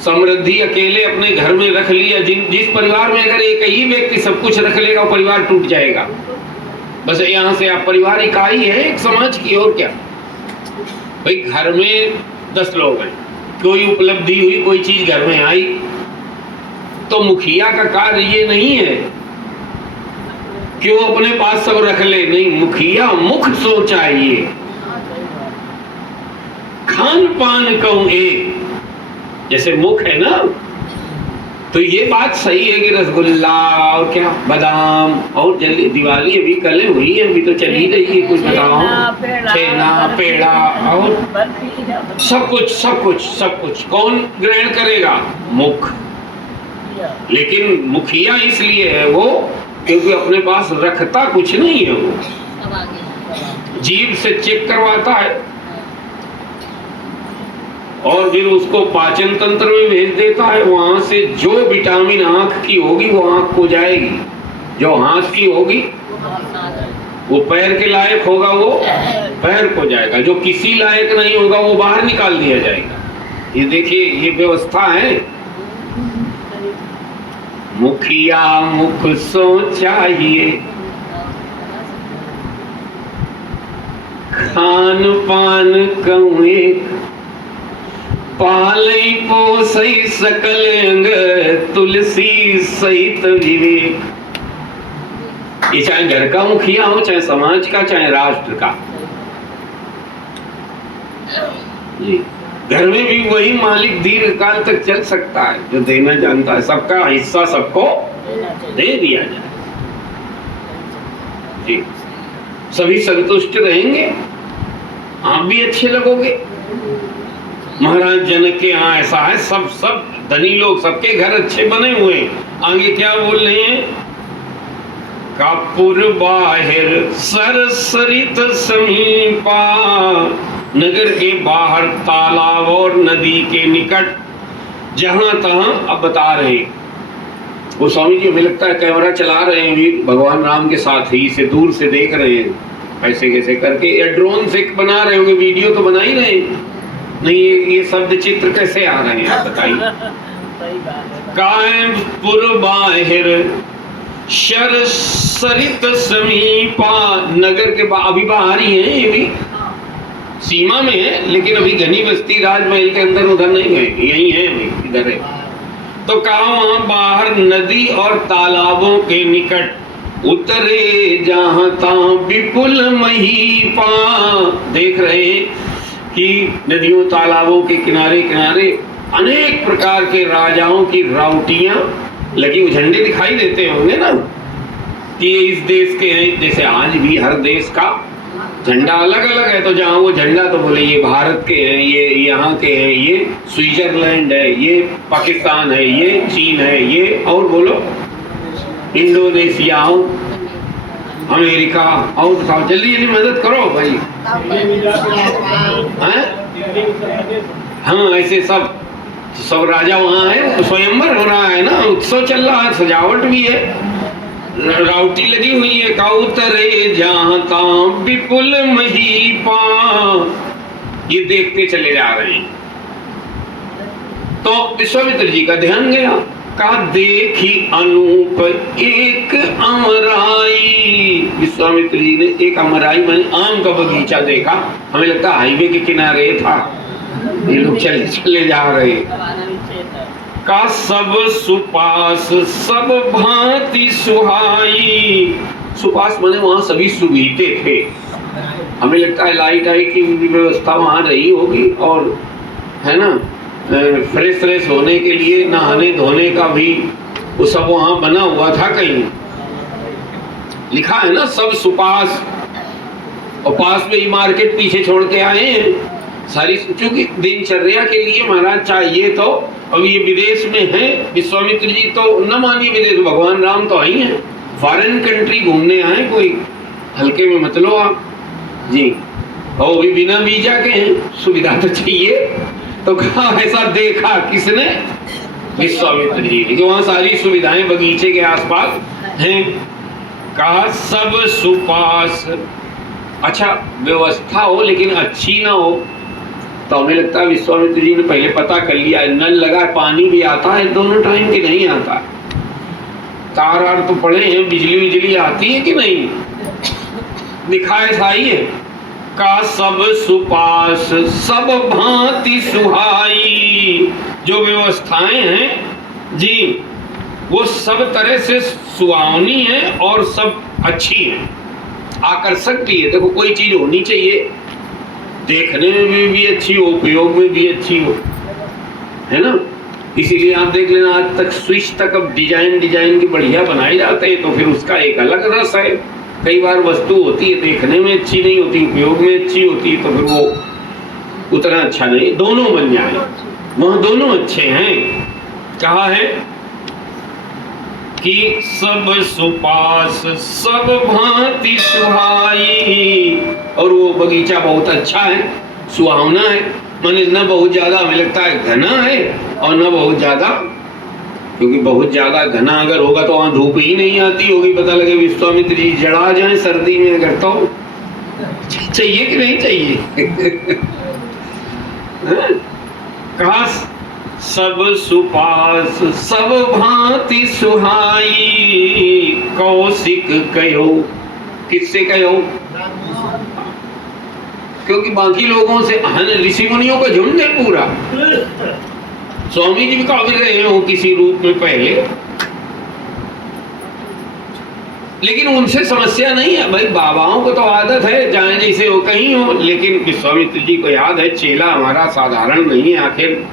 समृद्धि अकेले अपने घर में रख लिया, जिस परिवार में अगर एक ही व्यक्ति सब कुछ रख लेगा, परिवार टूट जाएगा। बस यहाँ से आप, परिवार इकाई है एक समाज की, और क्या। भाई घर में 10 लोग हैं, कोई उपलब्धि हुई, कोई चीज घर में आई, तो मुखिया का कार्य ये नहीं है कि वो अपने पास सब रख ले, नहीं, मुखिया मुख सो चाहिए। खान पान कहूं एक, जैसे मुख है ना, तो ये बात सही है कि रसगुल्ला और क्या बादाम, और जल्दी दिवाली अभी कल हुई है, अभी तो चली रही है, कुछ बताओ, छेना पेड़ा और सब कुछ सब कुछ सब कुछ कौन ग्रहण करेगा? मुख। लेकिन मुखिया इसलिए है वो क्योंकि अपने पास रखता कुछ नहीं है, वो जीभ से चेक करवाता है और फिर उसको पाचन तंत्र में भेज देता है। वहां से जो विटामिन आंख की होगी वो आंख को जाएगी, जो हाथ की होगी वो पैर के लायक होगा वो पैर को जाएगा, जो किसी लायक नहीं होगा वो बाहर निकाल दिया जाएगा। ये देखिए, ये व्यवस्था है। मुखिया मुख सो चाहिए, खान पान कहूं एक, पालई पोसई सकल अंग, तुलसी सहित विवेक। ये चाहे घर का मुखिया हो, चाहे समाज का, चाहे राष्ट्र का जी। घर में भी वही मालिक दीर्घ काल तक चल सकता है जो देना जानता है। सबका हिस्सा सबको दे दिया जाए जी, सभी संतुष्ट रहेंगे, आप भी अच्छे लगोगे। महाराज जनक के यहाँ ऐसा है, सब धनी लोग, सबके घर अच्छे बने हुए हैं। आगे क्या बोल रहे हैं? कापुर बाहिर सरसरित समीपा, नगर के बाहर तालाब और नदी के निकट जहां तहां। अब बता रहे हैं वो स्वामी जी, हमें लगता है कैमरा चला रहे हैं भी भगवान राम के साथ ही, इसे दूर से देख रहे हैं ऐसे कैसे करके, या ड्रोन से बना रहे होंगे, वीडियो तो बना ही रहे नहीं। ये शब्द चित्र कैसे आ रहे हैं आप बताइए? कायमपुर बाहिर शर सरित समीपा, नगर के अभी बाहर ही है, ये भी सीमा में है, लेकिन अभी घनी बस्ती राजमहल के अंदर उधर नहीं है, यही है, अभी इधर है। तो कहा वहां बाहर नदी और तालाबों के निकट, उतरे जहां तहां विपुल महीपा। देख रहे हैं कि नदियों तालाबों के किनारे किनारे अनेक प्रकार के राजाओं की राउटियां लगी, झंडे दिखाई देते होंगे ना कि ये इस देश के हैं। जैसे आज भी हर देश का झंडा अलग अलग है, तो जहाँ वो झंडा तो बोले ये भारत के हैं, ये यहाँ के हैं, ये स्विट्जरलैंड है, ये पाकिस्तान है, ये चीन है, ये और बोलो इंडोनेशिया, अमेरिका, और बताओ, जल्दी जल्दी मदद करो भाई। हाँ, ऐसे सब तो सब राजा वहां है, स्वयंवर हो रहा है ना, उत्सव चल रहा है, सजावट भी है, राउटी लगी हुई है। का उतरे जहां तां विपुल महीपा, ये देखते चले जा रहे हैं। तो विश्वामित्र जी का ध्यान गया, कहा देखी अनूप एक अमराई। विश्वामित्र जी ने एक अमराई माने आम का बगीचा देखा, हमें लगता हाईवे के किनारे था, ये लोग चले चले जा रहे। का सब सुपास सब भांति सुहाई, सुपास माने वहां सभी सुविधे थे, हमें लगता है लाइट आई की व्यवस्था वहां रही होगी, और है ना फ्रेश होने के लिए नहाने धोने का भी वो सब वहां बना हुआ था। कहीं लिखा है ना सब सुपास, और पास में ही मार्केट पीछे छोड़ के आए हैं सारी, क्योंकि दिनचर्या के लिए महाराज चाहिए। तो अब ये विदेश में है विश्वामित्र जी, तो न मानिए विदेश, भगवान राम तो आई हैं, फॉरेन कंट्री घूमने आए, कोई हल्के में मत लो आप जी, और भी बिना वीजा के हैं, सुविधा तो चाहिए। तो कहा ऐसा देखा किसने? विश्वामित्र जी ने, कि वहां सारी सुविधाएं बगीचे के आसपास हैं। कहा सब सुपास, अच्छा व्यवस्था हो लेकिन अच्छी ना हो, तो हमें लगता है विश्वामित्र जी ने पहले पता कर लिया, नल लगा, पानी भी आता है दोनों टाइम के नहीं आता, तार आर तो पड़े हैं, बिजली आती है कि नहीं, दिखाए साई है। का सब सुपास सब भांति सुहाई, जो व्यवस्थाएं हैं जी वो सब तरह से सुहावनी है और सब अच्छी है, आकर्षक भी है। देखो कोई चीज होनी चाहिए देखने में भी अच्छी हो, उपयोग में भी अच्छी हो, है ना। इसीलिए आप देख लेना आज तक स्विच तक अब डिजाइन के बढ़िया बनाए जाते हैं, तो फिर उसका एक अलग रस है। कई बार वस्तु होती है देखने में अच्छी नहीं होती, उपयोग में अच्छी होती है, तो फिर वो उतना अच्छा नहीं। दोनों बन जाए, वहां दोनों अच्छे हैं। कहा है कि सब सुपास सब भांति सुहाई, और वो बगीचा बहुत अच्छा है, सुहावना है, माने न बहुत ज्यादा हमें लगता है घना है और न बहुत ज्यादा, क्योंकि बहुत ज्यादा घना अगर होगा तो वहां धूप ही नहीं आती होगी, पता लगे विश्वामित्र जी जड़ा जाए सर्दी में, अगर तो चाहिए कि नहीं चाहिए। कहा सब सुपास सब भांति सुहाई, कौशिक कहो, किससे कहो? क्योंकि बाकी लोगों से ऋषि मुनियों का झुंड है पूरा, स्वामी जी भी काबिल रहे हो किसी रूप में पहले, लेकिन उनसे समस्या नहीं है भाई, बाबाओं को तो आदत है चाहे जैसे हो कहीं हो, लेकिन विश्वामित्र जी को याद है चेला हमारा साधारण नहीं है, आखिर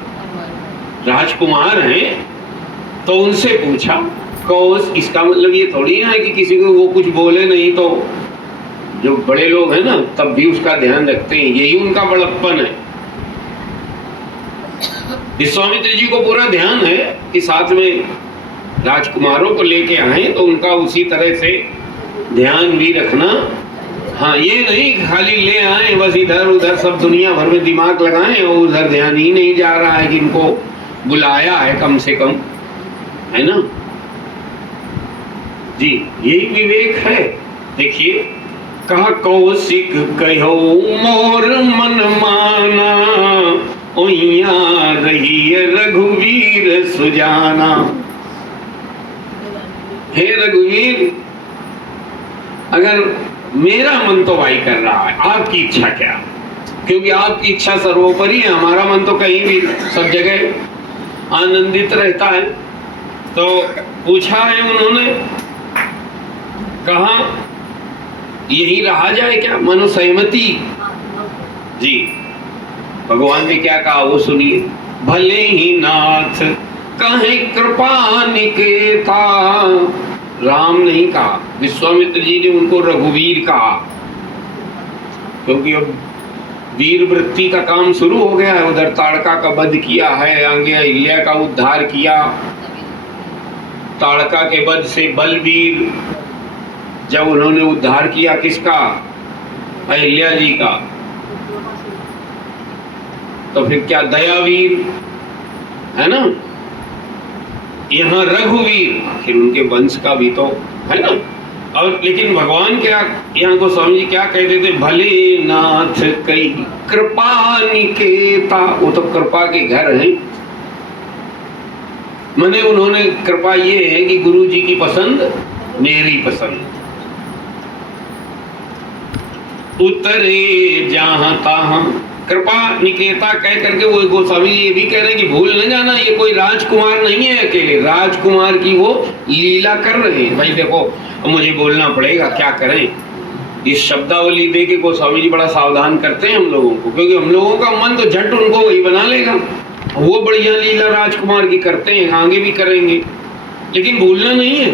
राजकुमार हैं। तो उनसे पूछा कौश, इसका मतलब ये थोड़ी ना है कि किसी को वो कुछ बोले नहीं तो जो बड़े लोग हैं ना तब भी उसका ध्यान रखते हैं, यही उनका बड़प्पन है। विश्वामित्र जी को पूरा ध्यान है कि साथ में राजकुमारों को लेके आए तो उनका उसी तरह से ध्यान भी रखना। हाँ, ये नहीं खाली ले आए बस इधर उधर सब दुनिया भर में दिमाग लगाएं और उधर ध्यान ही नहीं जा रहा है कि इनको बुलाया है कम से कम, है ना जी, यही विवेक है। देखिए कहा कौशिक कहो मोर मन माना, ओइया रही रघुवीर सुजाना। हे रघुवीर, अगर मेरा मन तो भाई कर रहा है, आपकी इच्छा क्या? क्योंकि आपकी इच्छा सर्वोपरि है, हमारा मन तो कहीं भी सब जगह आनंदित रहता है। तो पूछा है उन्होंने, कहा यही रहा जाए क्या? मनो सहमति जी। भगवान ने क्या कहा वो सुनिए। भले ही नाथ कहे कृपा निकेता, राम नहीं कहा, विश्वामित्र जी ने उनको रघुवीर कहा, क्योंकि अब वीर वृत्ति का काम शुरू हो गया है। उधर ताड़का का वध किया है, आगे अहिल्या का उद्धार किया, ताड़का के वध से बलवीर जब उन्होंने उद्धार किया किसका? अहिल्या जी का, तो फिर क्या दयावीर, है ना। यहाँ रघुवीर, आखिर उनके वंश का भी तो है ना। और लेकिन भगवान क्या, यहाँ गोस्वामी जी क्या कहते थे, भले नाथ कई कृपा निकेता, वो तो कृपा के घर है। मैंने उन्होंने कृपा ये है कि गुरु जी की पसंद मेरी पसंद, उतरे जहां तहां कृपा निकेता कह करके वो गोस्वामी ये भी कह रहे हैं कि भूल न जाना, ये कोई राजकुमार नहीं है अकेले, राजकुमार की वो लीला कर रहे हैं। भाई देखो मुझे बोलना पड़ेगा, क्या करें, इस शब्दावली दे के गोस्वामी जी बड़ा सावधान करते हैं हम लोगों को, क्योंकि हम लोगों का मन तो झट उनको वही बना लेगा। वो बढ़िया लीला राजकुमार की करते हैं, आगे भी करेंगे, लेकिन भूलना नहीं है।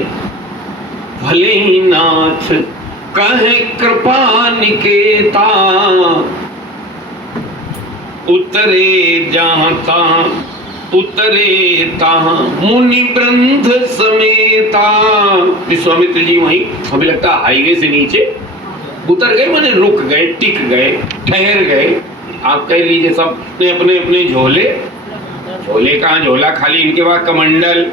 भले ही नाथ कहे कृपा निकेता, उतरे जहां तहां उतरे तहां मुनि वृंद समेता। विश्वामित्र जी वहीं हमें लगता है हाईवे से नीचे उतर गए, मैंने रुक गए, टिक गए, ठहर गए। आप कह लीजिए सब ने अपने अपने झोले, झोले कहाँ, झोला खाली, इनके पास कमंडल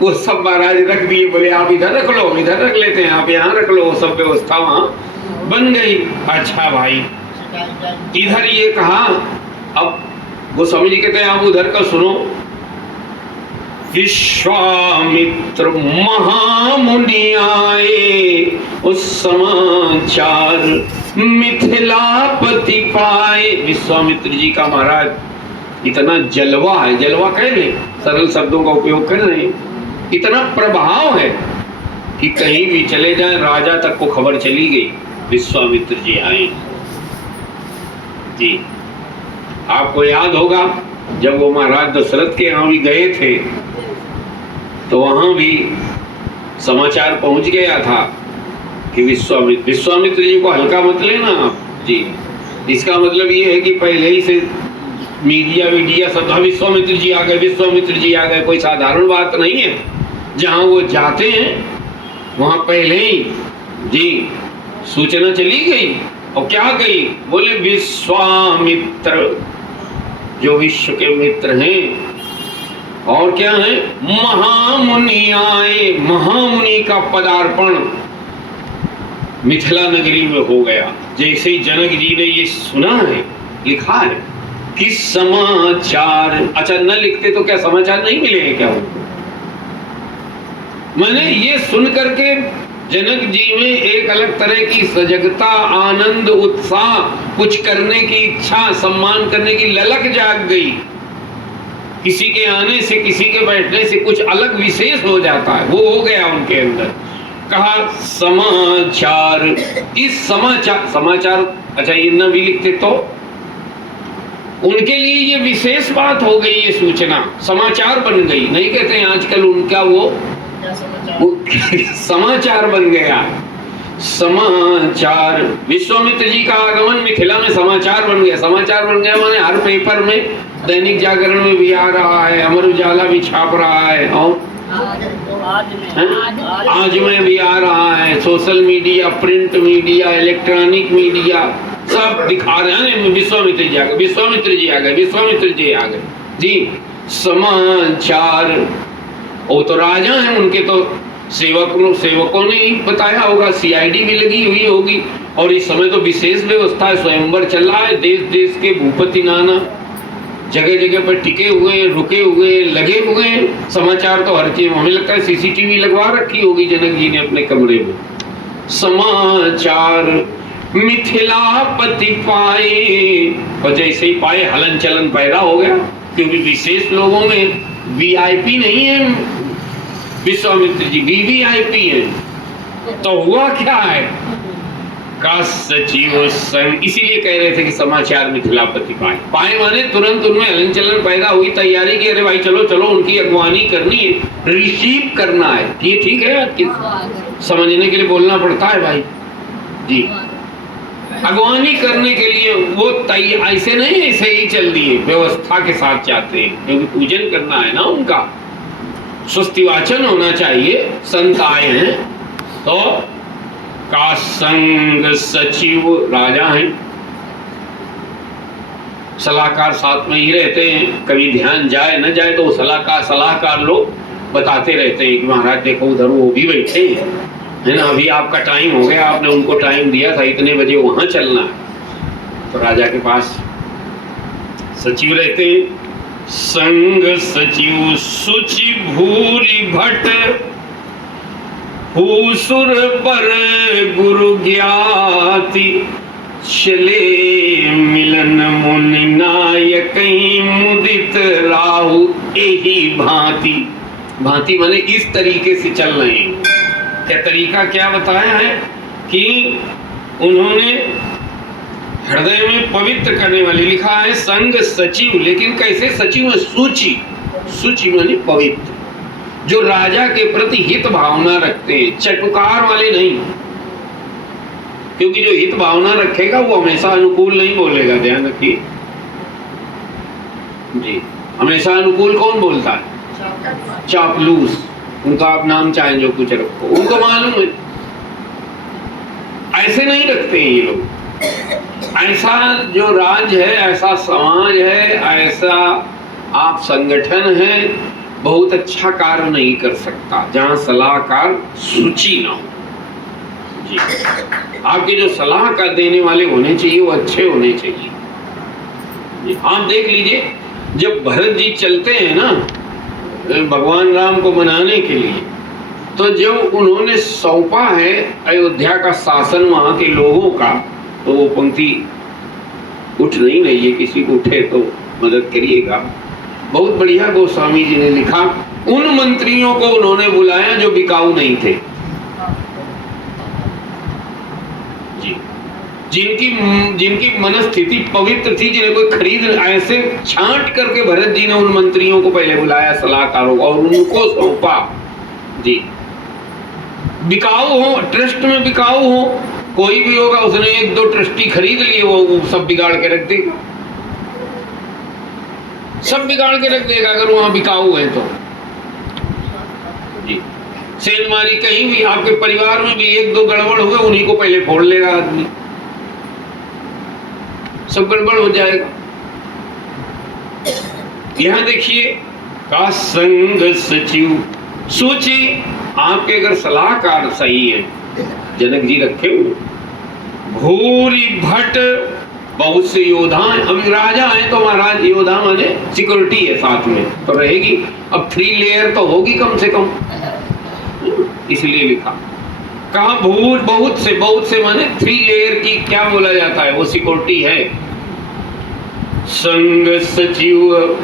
वो सब महाराज रख दिए, बोले आप इधर रख लो, हम इधर रख लेते हैं, आप यहाँ रख लो, वो सब व्यवस्था वहां बन गई। अच्छा भाई इधर ये कहा, अब गोस्वामी जी कहते हैं आप उधर का सुनो। विश्वामित्र महामुनि आए, उस समाचार मिथिलापति पाए। विश्वामित्र जी का महाराज इतना जलवा है, जलवा कह ले, सरल शब्दों का उपयोग कर रहे हैं, इतना प्रभाव है कि कहीं भी चले जाए राजा तक को खबर चली गई विश्वामित्र जी आए जी। आपको याद होगा जब वो महाराज दशरथ के यहाँ भी गए थे तो वहां भी समाचार पहुंच गया था कि विश्वामित्र जी को हल्का मत लेना आप जी। इसका मतलब ये है कि पहले ही से मीडिया सब, विश्वामित्र जी आ गए, विश्वामित्र जी आ गए, कोई साधारण बात नहीं है। जहां वो जाते हैं वहां पहले ही जी सूचना चली गई। और क्या गई, बोले विश्वामित्र जो विश्व के मित्र हैं, और क्या है, महामुनि आए, महामुनि का पदार्पण मिथिला नगरी में हो गया। जैसे ही जनक जी ने ये सुना है, लिखा है कि समाचार, अच्छा न लिखते तो क्या समाचार नहीं मिले हैं क्या? मैंने ये सुन करके जनक जी में एक अलग तरह की सजगता, आनंद, उत्साह, कुछ करने की इच्छा, सम्मान करने की ललक जाग गई। किसी के आने से, किसी के बैठने से कुछ अलग विशेष हो जाता है, वो हो गया उनके अंदर। कहा समाचार, इस समाचार अच्छा ये न भी लिखते तो उनके लिए ये विशेष बात हो गई, ये सूचना समाचार बन गई। नहीं कहते हैं आजकल उनका वो समाचार बन गया। समाचार, विश्वामित्र जी का आगमन मिथिला में समाचार बन गया। समाचार बन गया माने हर पेपर में, दैनिक जागरण में भी आ रहा है, अमर उजाला भी छाप रहा है, और आज में भी आ रहा है, social media, print media, electronic media सब दिखा रहे हैं विश्वामित्र जी आ गए, विश्वामित्र जी आ गए, विश्वामित्र जी आ गए जी। समाचार, वो तो राजा हैं, उनके तो सेवकों ने ही बताया होगा, सीआईडी भी लगी हुई होगी। और इस समय तो विशेष व्यवस्था है, स्वयंवर चल रहा है, देश देश के भूपति नाना जगह जगह पर टिके हुए हैं, रुके हुए हैं, लगे हुए हैं। समाचार तो हर चीज, हमें लगता है सीसीटीवी लगवा रखी होगी जनक जी ने अपने कमरे में। समाचार मिथिलापति पाए, और जैसे ही पाए हलन चलन पैदा हो गया, क्योंकि विशेष लोगों में वीआईपी नहीं है विश्वामित्र जी, वीवीआईपी है। तो हुआ क्या है, का सचिव संग, इसीलिए कह रहे थे कि समाचार मिथिलापति पाए माने तुरंत उनमें हलन चलन पैदा हुई, तैयारी की, अरे भाई चलो चलो उनकी अगवानी करनी है, रिसीव करना है। ये ठीक है, आपकी समझने के लिए बोलना पड़ता है भाई जी। अगवानी करने के लिए वो ऐसे नहीं, ऐसे ही चल दिए, व्यवस्था के साथ जाते हैं, क्योंकि पूजन करना है ना उनका, स्वस्तिवाचन होना चाहिए। संत आए हैं तो का संग सचिव, राजा हैं, सलाहकार साथ में ही रहते हैं, कभी ध्यान जाए न जाए तो सलाहकार लोग बताते रहते हैं कि महाराज देखो उधर वो भी बैठे हैं, है ना, अभी आपका टाइम हो गया, आपने उनको टाइम दिया था, इतने बजे वहां चलना है। तो राजा के पास सचिव रहते हैं। संग सचिव सुचि भूरि भट, भूसुर पर गुरु ज्ञाति, चले मिलन मुनि नायक मुदित राहु एही भांति। भांति माने इस तरीके से चल रहे हैं। क्या तरीका क्या बताया है कि उन्होंने हृदय में पवित्र करने वाली, लिखा है संग सचिव, लेकिन कैसे सचिव है? सूची, सूची माने पवित्र, जो राजा के प्रति हित भावना रखते हैं, चटुकार वाले नहीं, क्योंकि जो हित भावना रखेगा वो हमेशा अनुकूल नहीं बोलेगा, ध्यान रखिए जी। हमेशा अनुकूल कौन बोलता है? चापलूस। उनका आप नाम चाहें जो कुछ रखो, उनको मालूम है ऐसे नहीं रखते हैं ये लोग। ऐसा जो राज्य है, ऐसा समाज है, ऐसा आप संगठन है, बहुत अच्छा कार्य नहीं कर सकता जहां सलाहकार सूची ना हो जी। आपके जो सलाह का देने वाले होने चाहिए वो अच्छे होने चाहिए जी। आप देख लीजिए, जब भरत जी चलते हैं ना भगवान राम को मनाने के लिए, तो जब उन्होंने सौंपा है अयोध्या का शासन वहां के लोगों का, तो वो पंक्ति उठ नहीं रही है, किसी को उठे तो मदद करिएगा। बहुत बढ़िया गोस्वामी जी ने लिखा, उन मंत्रियों को उन्होंने बुलाया जो बिकाऊ नहीं थे जी, जिनकी मनस्थिति पवित्र थी, जिन्हें कोई खरीद, ऐसे छांट करके भरत जी ने उन मंत्रियों को पहले बुलाया, सलाहकारों को, और उनको सौंपा जी। बिकाऊ हो, ट्रस्ट में बिकाऊ हो, कोई भी होगा, उसने एक दो ट्रस्टी खरीद लिए, वो सब बिगाड़ के रख देगा, सब बिगाड़ के रख देगा अगर वहां बिकाऊ है तो जी। सेंधमारी कहीं भी आपके परिवार में भी एक दो गड़बड़ हुए, उन्हीं को पहले फोड़ लेगा आदमी, सब गड़बड़ हो जाएगा। यहां देखिए का संग सचिव सूची, आपके अगर सलाहकार सही है, जनक जी रखे हुए, भूरि भट, बहुत से योद्धा हैं। अभी राजा है तो महाराज योद्धा माने सिक्योरिटी है साथ में तो रहेगी, अब 3 लेयर तो होगी कम से कम, इसलिए लिखा। कहा भूर, बहुत से माने 3 लेयर की क्या बोला जाता है, वो सिक्योरिटी है। संग सचिव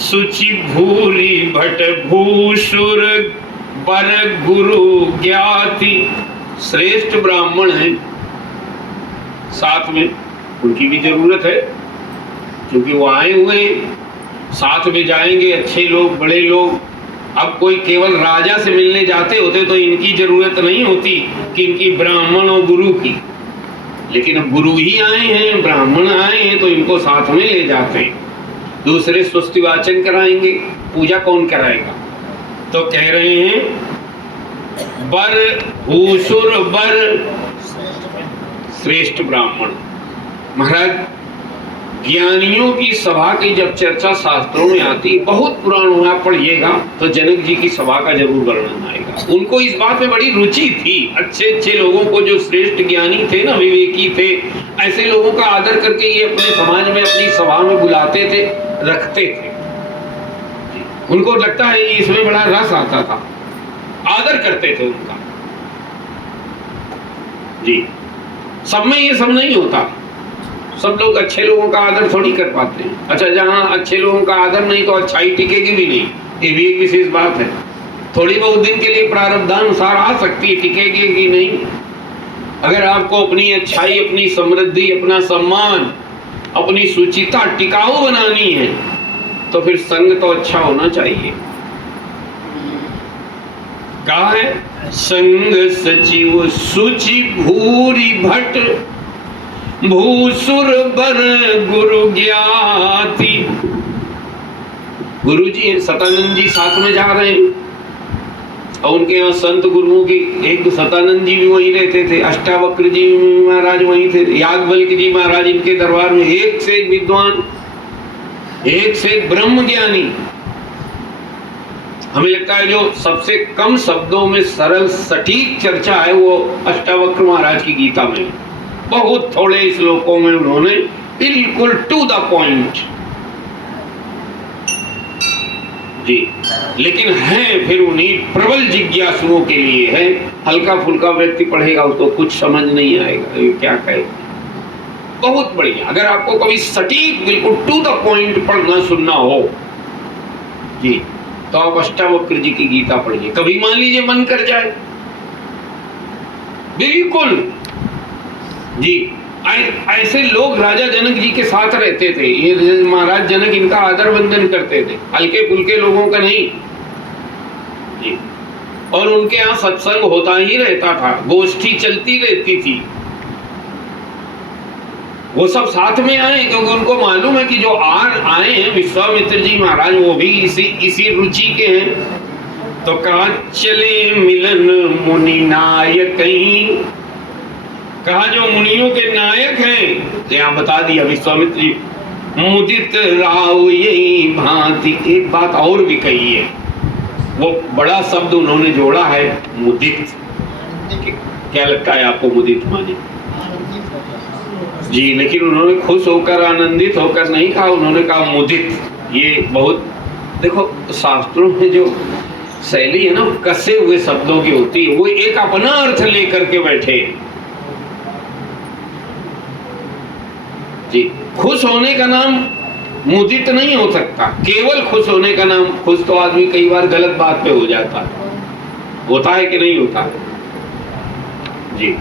सुचि भूरि भट, भूसुर बर गुरु ज्ञाति, श्रेष्ठ ब्राह्मण है साथ में, उनकी भी जरूरत है क्योंकि वो आए हुए साथ में जाएंगे, अच्छे लोग, बड़े लोग। अब कोई केवल राजा से मिलने जाते होते तो इनकी जरूरत नहीं होती कि इनकी ब्राह्मण और गुरु की, लेकिन अब गुरु ही आए हैं, ब्राह्मण आए हैं तो इनको साथ में ले जाते हैं। दूसरे स्वस्ति वाचन कराएंगे, पूजा कौन कराएगा? तो कह रहे हैं बर भूसुर बर, श्रेष्ठ ब्राह्मण। महाराज ज्ञानियों की सभा की जब चर्चा शास्त्रों में आती, बहुत पुराण आप पढ़िएगा तो जनक जी की सभा का जरूर वर्णन आएगा। उनको इस बात में बड़ी रुचि थी, अच्छे लोगों को, जो श्रेष्ठ ज्ञानी थे ना, विवेकी थे, ऐसे लोगों का आदर करके ये अपने समाज में, अपनी सभा में बुलाते थे, रखते थे। उनको लगता है इसमें बड़ा रस आता था, आदर करते थे उनका जी। सब में ये सब नहीं होता, सब लोग अच्छे लोगों का आदर थोड़ी कर पाते हैं। अच्छा, जहाँ अच्छे लोगों का आदर नहीं तो अच्छाई टिकेगी भी नहीं, ये भी एक विशेष बात है। थोड़ी बहुत दिन के लिए प्रारब्धानुसार आ सकती है, टिकेगी कि नहीं। अगर आपको अपनी अच्छाई, अपनी समृद्धि, अपना सम्मान, अपनी सुचिता टिकाऊ बनानी है तो फिर संग तो अच्छा होना चाहिए। कहा है संग सचिव सुचि भूरि भट, भूसुर बर गुरु ज्ञाति। गुरु जी सतानंद जी साथ में जा रहे हैं, और उनके यहाँ संत गुरुओं की, एक सतानंद जी भी वहीं रहते थे, अष्टावक्र जी महाराज वहीं थे, याज्ञवल्क्य जी महाराज इनके दरबार में एक से एक विद्वान, एक से एक ब्रह्म ज्ञानी। हमें लगता है जो सबसे कम शब्दों में सरल सटीक चर्चा है वो अष्टावक्र महाराज की गीता में। बहुत थोड़े श्लोकों में उन्होंने बिल्कुल टू द पॉइंट जी, लेकिन है फिर उन्हीं प्रबल जिज्ञासुओं के लिए है। हल्का फुल्का व्यक्ति पढ़ेगा उसको कुछ समझ नहीं आएगा, ये क्या कहे। बहुत बढ़िया, अगर आपको कभी सटीक बिल्कुल टू द पॉइंट पढ़ना सुनना हो जी, तो आप अष्टावक्र जी की गीता पढ़िए। कभी मान लीजिए मन कर जाए, बिल्कुल जी। ऐसे लोग राजा जनक जी के साथ रहते थे। ये महाराज जनक इनका आदर वंदन करते थे, हल्के फुल्के लोगों का नहीं जी। और उनके यहाँ सत्संग होता ही रहता था, गोष्ठी चलती रहती थी। वो सब साथ में आए क्योंकि उनको मालूम है कि जो आए हैं विश्वामित्र जी महाराज वो भी इसी रुचि के हैं। तो कहा चले मिलन मुनि नायक, कहीं कहा जो मुनियों के नायक हैं, तो यहाँ बता दिया विश्वामित्र जी, मुदित राव यही भांति। एक बात और भी कही है, वो बड़ा शब्द उन्होंने जोड़ा है, मुदित। क्या लगता है आपको मुदित माने जी? लेकिन उन्होंने खुश होकर आनंदित होकर नहीं कहा, उन्होंने कहा मुदित। ये बहुत, देखो शास्त्रों में जो शैली है ना कसे हुए शब्दों की होती है, वो एक अपना अर्थ लेकर के बैठे जी। खुश होने का नाम मुदित नहीं हो सकता, केवल खुश होने का नाम। खुश तो आदमी कई बार गलत बात पे हो जाता है, होता है कि नहीं होता जी।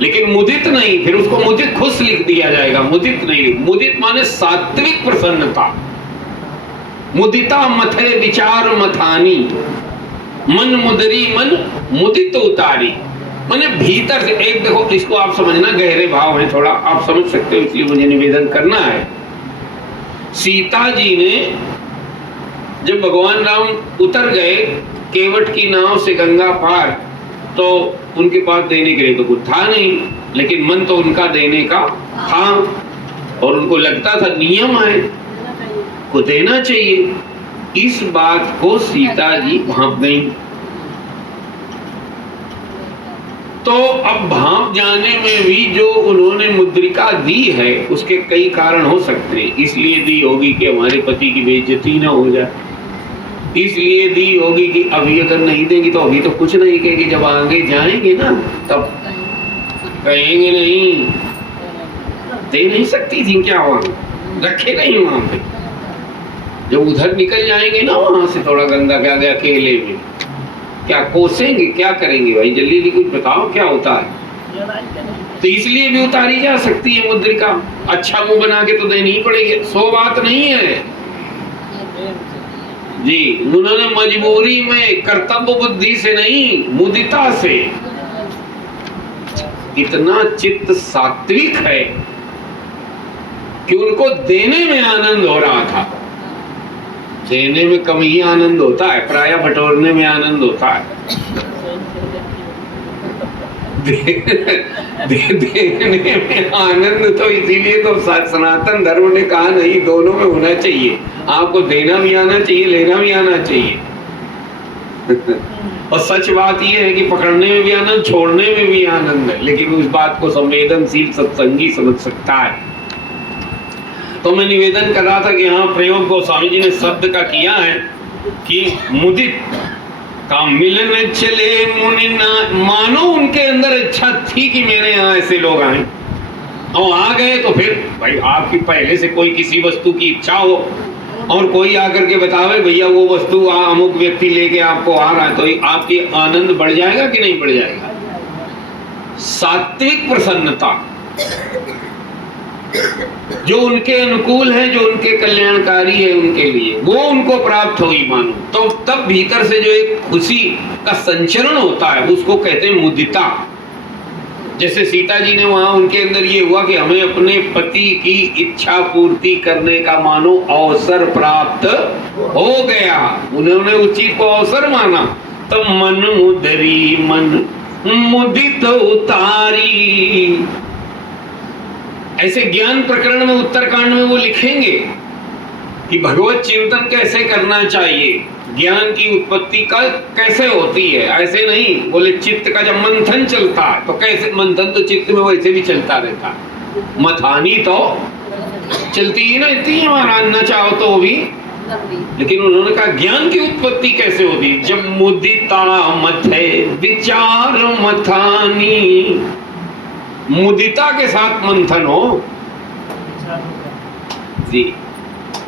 लेकिन मुदित नहीं, फिर उसको मुदित खुश लिख दिया जाएगा, मुदित नहीं। मुदित माने सात्विक प्रसन्नता। मुदिता मथे विचार मथानी, मन मुदरी मन मुदित उतारी। माने भीतर से एक, देखो इसको आप समझना, गहरे भाव है, थोड़ा आप समझ सकते हो, इसलिए मुझे निवेदन करना है। सीता जी ने जब भगवान राम उतर गए केवट की नाव से गंगा पार, तो उनके पास देने के लिए तो कुछ था नहीं, लेकिन मन तो उनका देने का था और उनको लगता था नियम है को देना चाहिए। इस बात को सीता जी भांप गई। तो अब भांप जाने में भी जो उन्होंने मुद्रिका दी है उसके कई कारण हो सकते हैं। इसलिए दी होगी कि हमारे पति की बेइज्जती ना हो जाए, इसलिए दी होगी कि अभी अगर नहीं देंगी तो अभी तो कुछ नहीं कहेंगे, जब आगे जाएंगे ना तब कहेंगे नहीं, दे नहीं सकती थी क्या, वहां रखे नहीं वहां पे। जब उधर निकल जाएंगे ना वहां से थोड़ा गंगा के आगे अकेले में, क्या कोसेंगे, क्या करेंगे भाई, जल्दी जल्दी कुछ बताओ क्या होता है। तो इसलिए भी उतारी जा सकती है मुद्रिका, अच्छा मुंह बना के तो देनी ही पड़ेगी, सो बात नहीं है जी। उन्होंने मजबूरी में, कर्तव्य बुद्धि से नहीं, मुदिता से। इतना चित्त सात्विक है कि उनको देने में आनंद हो रहा था। देने में कम ही आनंद होता है, प्राय बटोरने में आनंद होता है। देने में आनंद तो इसीलिए तो सनातन धर्म ने कहा नहीं, दोनों में होना चाहिए। आपको देना भी आना चाहिए, लेना भी आना चाहिए। और सच बात यह है कि पकड़ने में भी आनंद, छोड़ने में भी आनंद है, लेकिन उस बात को संवेदनशील सत्संगी समझ सकता है। तो मैं निवेदन कर रहा था कि यहाँ प्रयोग गोस्वामी जी ने शब्द का किया है कि मुदित का मिलन चले मुनि ना, मानो उनके अंदर इच्छा थी कि मेरे यहाँ ऐसे लोग आए और आ गए। तो फिर भाई आपकी पहले से कोई किसी वस्तु की इच्छा हो और कोई आकर के बतावे भैया वो वस्तु अमुक व्यक्ति लेके आपको आ रहा है, तो आपकी आनंद बढ़ जाएगा कि नहीं बढ़ जाएगा। सात्विक प्रसन्नता जो उनके अनुकूल है, जो उनके कल्याणकारी है, उनके लिए वो उनको प्राप्त हुई मानो, तो तब भीतर से जो एक खुशी का संचरण होता है उसको कहते हैं मुदिता। जैसे सीता जी ने वहां उनके अंदर ये हुआ कि हमें अपने पति की इच्छा पूर्ति करने का मानो अवसर प्राप्त हो गया। उन्होंने उस चीज को अवसर माना तो मन मुदरी मन मुदित उतारी। ऐसे ज्ञान प्रकरण में उत्तरकांड में वो लिखेंगे कि भगवत चिंतन कैसे करना चाहिए, ज्ञान की उत्पत्ति का कैसे होती है। ऐसे नहीं बोले चित्त का जब मंथन चलता है तो कैसे, मंथन तो चित्त में वैसे भी चलता रहता, मथानी तो चलती ही रहती है महाराज, न चाहो तो भी। लेकिन उन्होंने कहा ज्ञान की उत्पत्ति कैसे होती, जब मुदिता मथे विचार मथानी, मुदिता के साथ मंथन हो जी,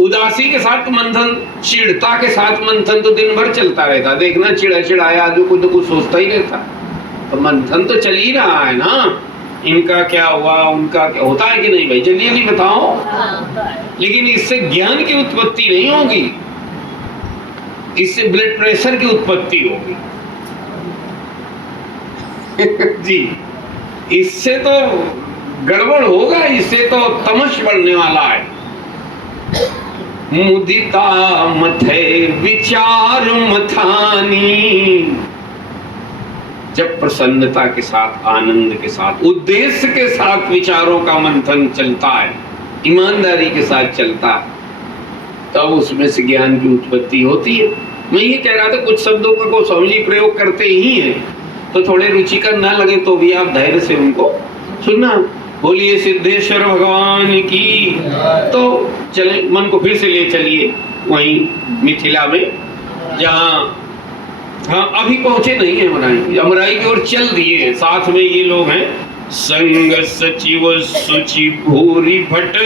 उदासी के साथ मंथन, चिढ़ता के साथ मंथन तो दिन भर चलता रहता। देखना चिड़ा चिड़ाया आदमी को तो कुछ सोचता ही रहता, तो मंथन तो चल ही रहा है ना, इनका क्या हुआ उनका क्या होता है कि नहीं भाई, जल्दी जल्दी बताओ। लेकिन इससे ज्ञान की उत्पत्ति नहीं होगी, इससे ब्लड प्रेशर की उत्पत्ति होगी जी, इससे तो गड़बड़ होगा, इससे तो तमश बढ़ने वाला है। मुदिता मथे विचार मथानी, जब प्रसन्नता के साथ, आनंद के साथ, उद्देश्य के साथ विचारों का मंथन चलता है, ईमानदारी के साथ चलता है, तब उसमें से ज्ञान की उत्पत्ति होती है। मैं ये कह रहा था कुछ शब्दों का को स्वामी जी प्रयोग करते ही हैं, तो थोड़े रुचिकर ना लगे तो भी आप धैर्य से उनको सुनना। बोलिए सिद्धेश्वर भगवान की। तो चले, मन को फिर से ले चलिए वहीं मिथिला में, जहाँ हाँ अभी पहुंचे नहीं है अमराई, अमराई की ओर चल दिए। साथ में ये लोग हैं संग सचिव सुचि भूरी भट्ट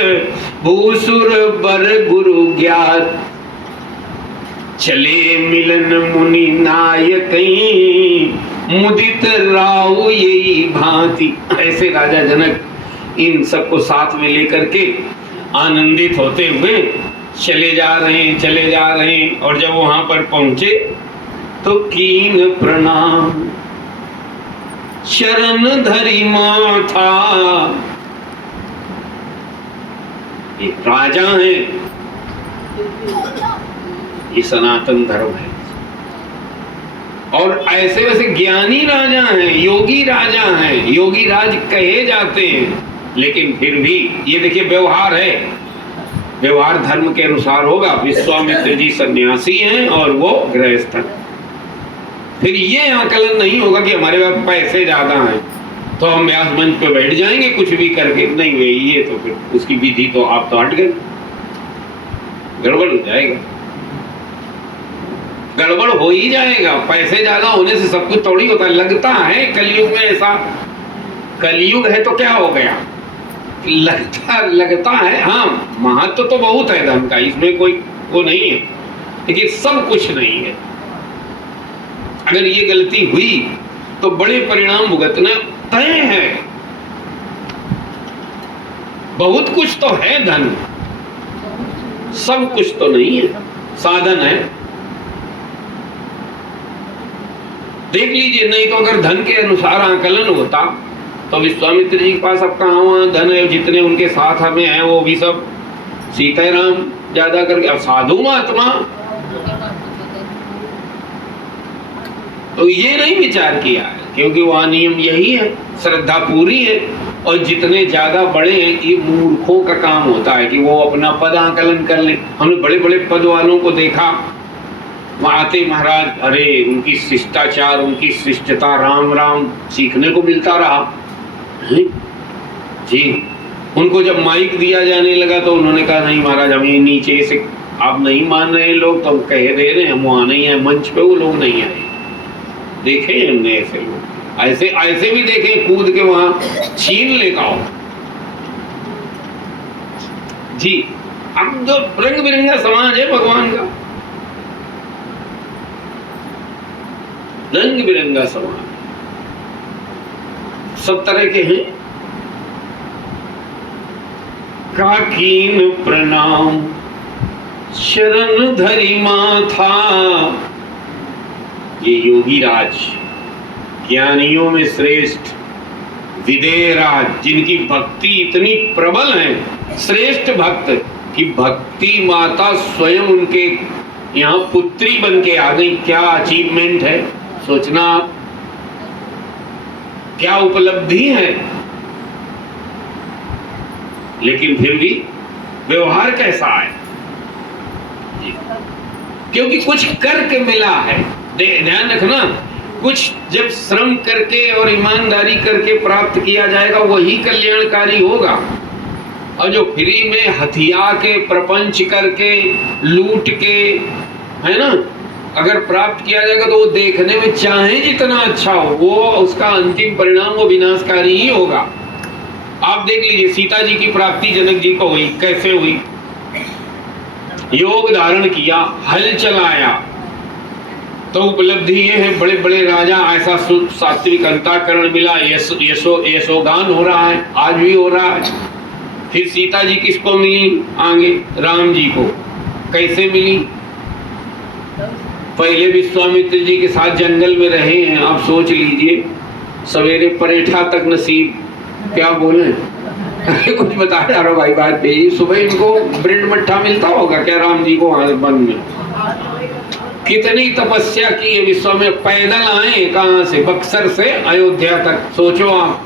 भूसुर बर गुरु ज्ञात, चले मिलन मुनि नायक मुदित राव यही भांति। ऐसे राजा जनक इन सबको साथ में लेकर के आनंदित होते हुए चले जा रहे हैं। और जब वहां पर पहुंचे तो कीन प्रणाम शरण धरी माथा। एक राजा है, ये सनातन धर्म है, और ऐसे वैसे ज्ञानी राजा हैं, योगी राजा हैं, योगी राज कहे जाते हैं। लेकिन फिर भी ये देखिए व्यवहार है, व्यवहार धर्म के अनुसार होगा। विश्वामित्र जी सन्यासी हैं और वो गृहस्थ हैं। फिर ये आकलन नहीं होगा कि हमारे पास पैसे ज्यादा हैं तो हम व्यास मंच पे बैठ जाएंगे कुछ भी करके, नहीं वे ये तो फिर उसकी विधि तो आप तो हट गए, गड़बड़ हो जाएगा, गड़बड़ हो ही जाएगा। पैसे ज्यादा होने से सब कुछ थोड़ी होता है। लगता है कलयुग में ऐसा, कलयुग है तो क्या हो गया, लगता है। हाँ महत्व तो बहुत है धन का, इसमें कोई वो नहीं है, लेकिन सब कुछ नहीं है। अगर ये गलती हुई तो बड़े परिणाम भुगतना तय है। बहुत कुछ तो है धन, सब कुछ तो नहीं है, साधन है। देख लीजिए, नहीं तो अगर धन के अनुसार आकलन होता तो विश्वामित्र जी के पास अब कहाँ वहाँ धन है, जितने उनके साथ हमें हैं वो भी सब सीताराम ज्यादा करके। अब साधु महात्मा तो ये नहीं विचार किया है, क्योंकि वहाँ नियम यही है, श्रद्धा पूरी है। और जितने ज्यादा बड़े हैं, ये मूर्खों का काम होता है कि वो अपना पद आकलन कर ले। हमने बड़े बड़े पद वालों को देखा, वहाँ आते महाराज, अरे उनकी शिष्टाचार, उनकी शिष्टता, राम राम सीखने को मिलता रहा जी। उनको जब माइक दिया जाने लगा तो उन्होंने कहा नहीं महाराज, हम ये नीचे से आप नहीं मान रहे लोग तो हम कह दे रहे हैं, हम वहाँ नहीं है, मंच पे वो लोग नहीं आए। देखे हमने ऐसे लोग, ऐसे भी देखे कूद के वहां छीन लेगा जी। अब जो रंग बिरंगा समाज है भगवान का, रंग बिरंगा समाज, सब तरह के हैं। काकीन प्रणाम शरण धरी माथा। ये योगी राज, ज्ञानियों में श्रेष्ठ विदेह राज, जिनकी भक्ति इतनी प्रबल है, श्रेष्ठ भक्त कि भक्ति माता स्वयं उनके यहाँ पुत्री बन के आ गई। क्या अचीवमेंट है, सोचना क्या उपलब्धि है, लेकिन फिर भी व्यवहार कैसा है जी? क्योंकि कुछ करके मिला है। ध्यान रखना, कुछ जब श्रम करके और ईमानदारी करके प्राप्त किया जाएगा वही कल्याणकारी होगा। और जो फ्री में हथिया के प्रपंच करके लूट के, है ना, अगर प्राप्त किया जाएगा तो वो देखने में चाहे जितना अच्छा हो, वो उसका अंतिम परिणाम वो विनाशकारी ही होगा। आप देख लीजिए, सीता जी की प्राप्ति जनक जी को हुई, कैसे हुई? योग धारण किया, हल चलाया, तो उपलब्धि ये है, बड़े बड़े राजा, ऐसा सात्विक अंतःकरण मिला, यशोगान हो रहा है, आज भी हो रहा है। फिर सीता जी किसको मिली? आगे राम जी को। कैसे मिली? पहले विश्वामित्र जी के साथ जंगल में रहे हैं। आप सोच लीजिए, सवेरे परेठा तक नसीब, क्या बोले कुछ बता जा रहा भाई बात पे। सुबह इनको ब्रेड मट्ठा मिलता होगा क्या राम जी को? वहां वन में कितनी तपस्या की है विश्व में, पैदल आए कहां से? बक्सर से अयोध्या तक। सोचो आप,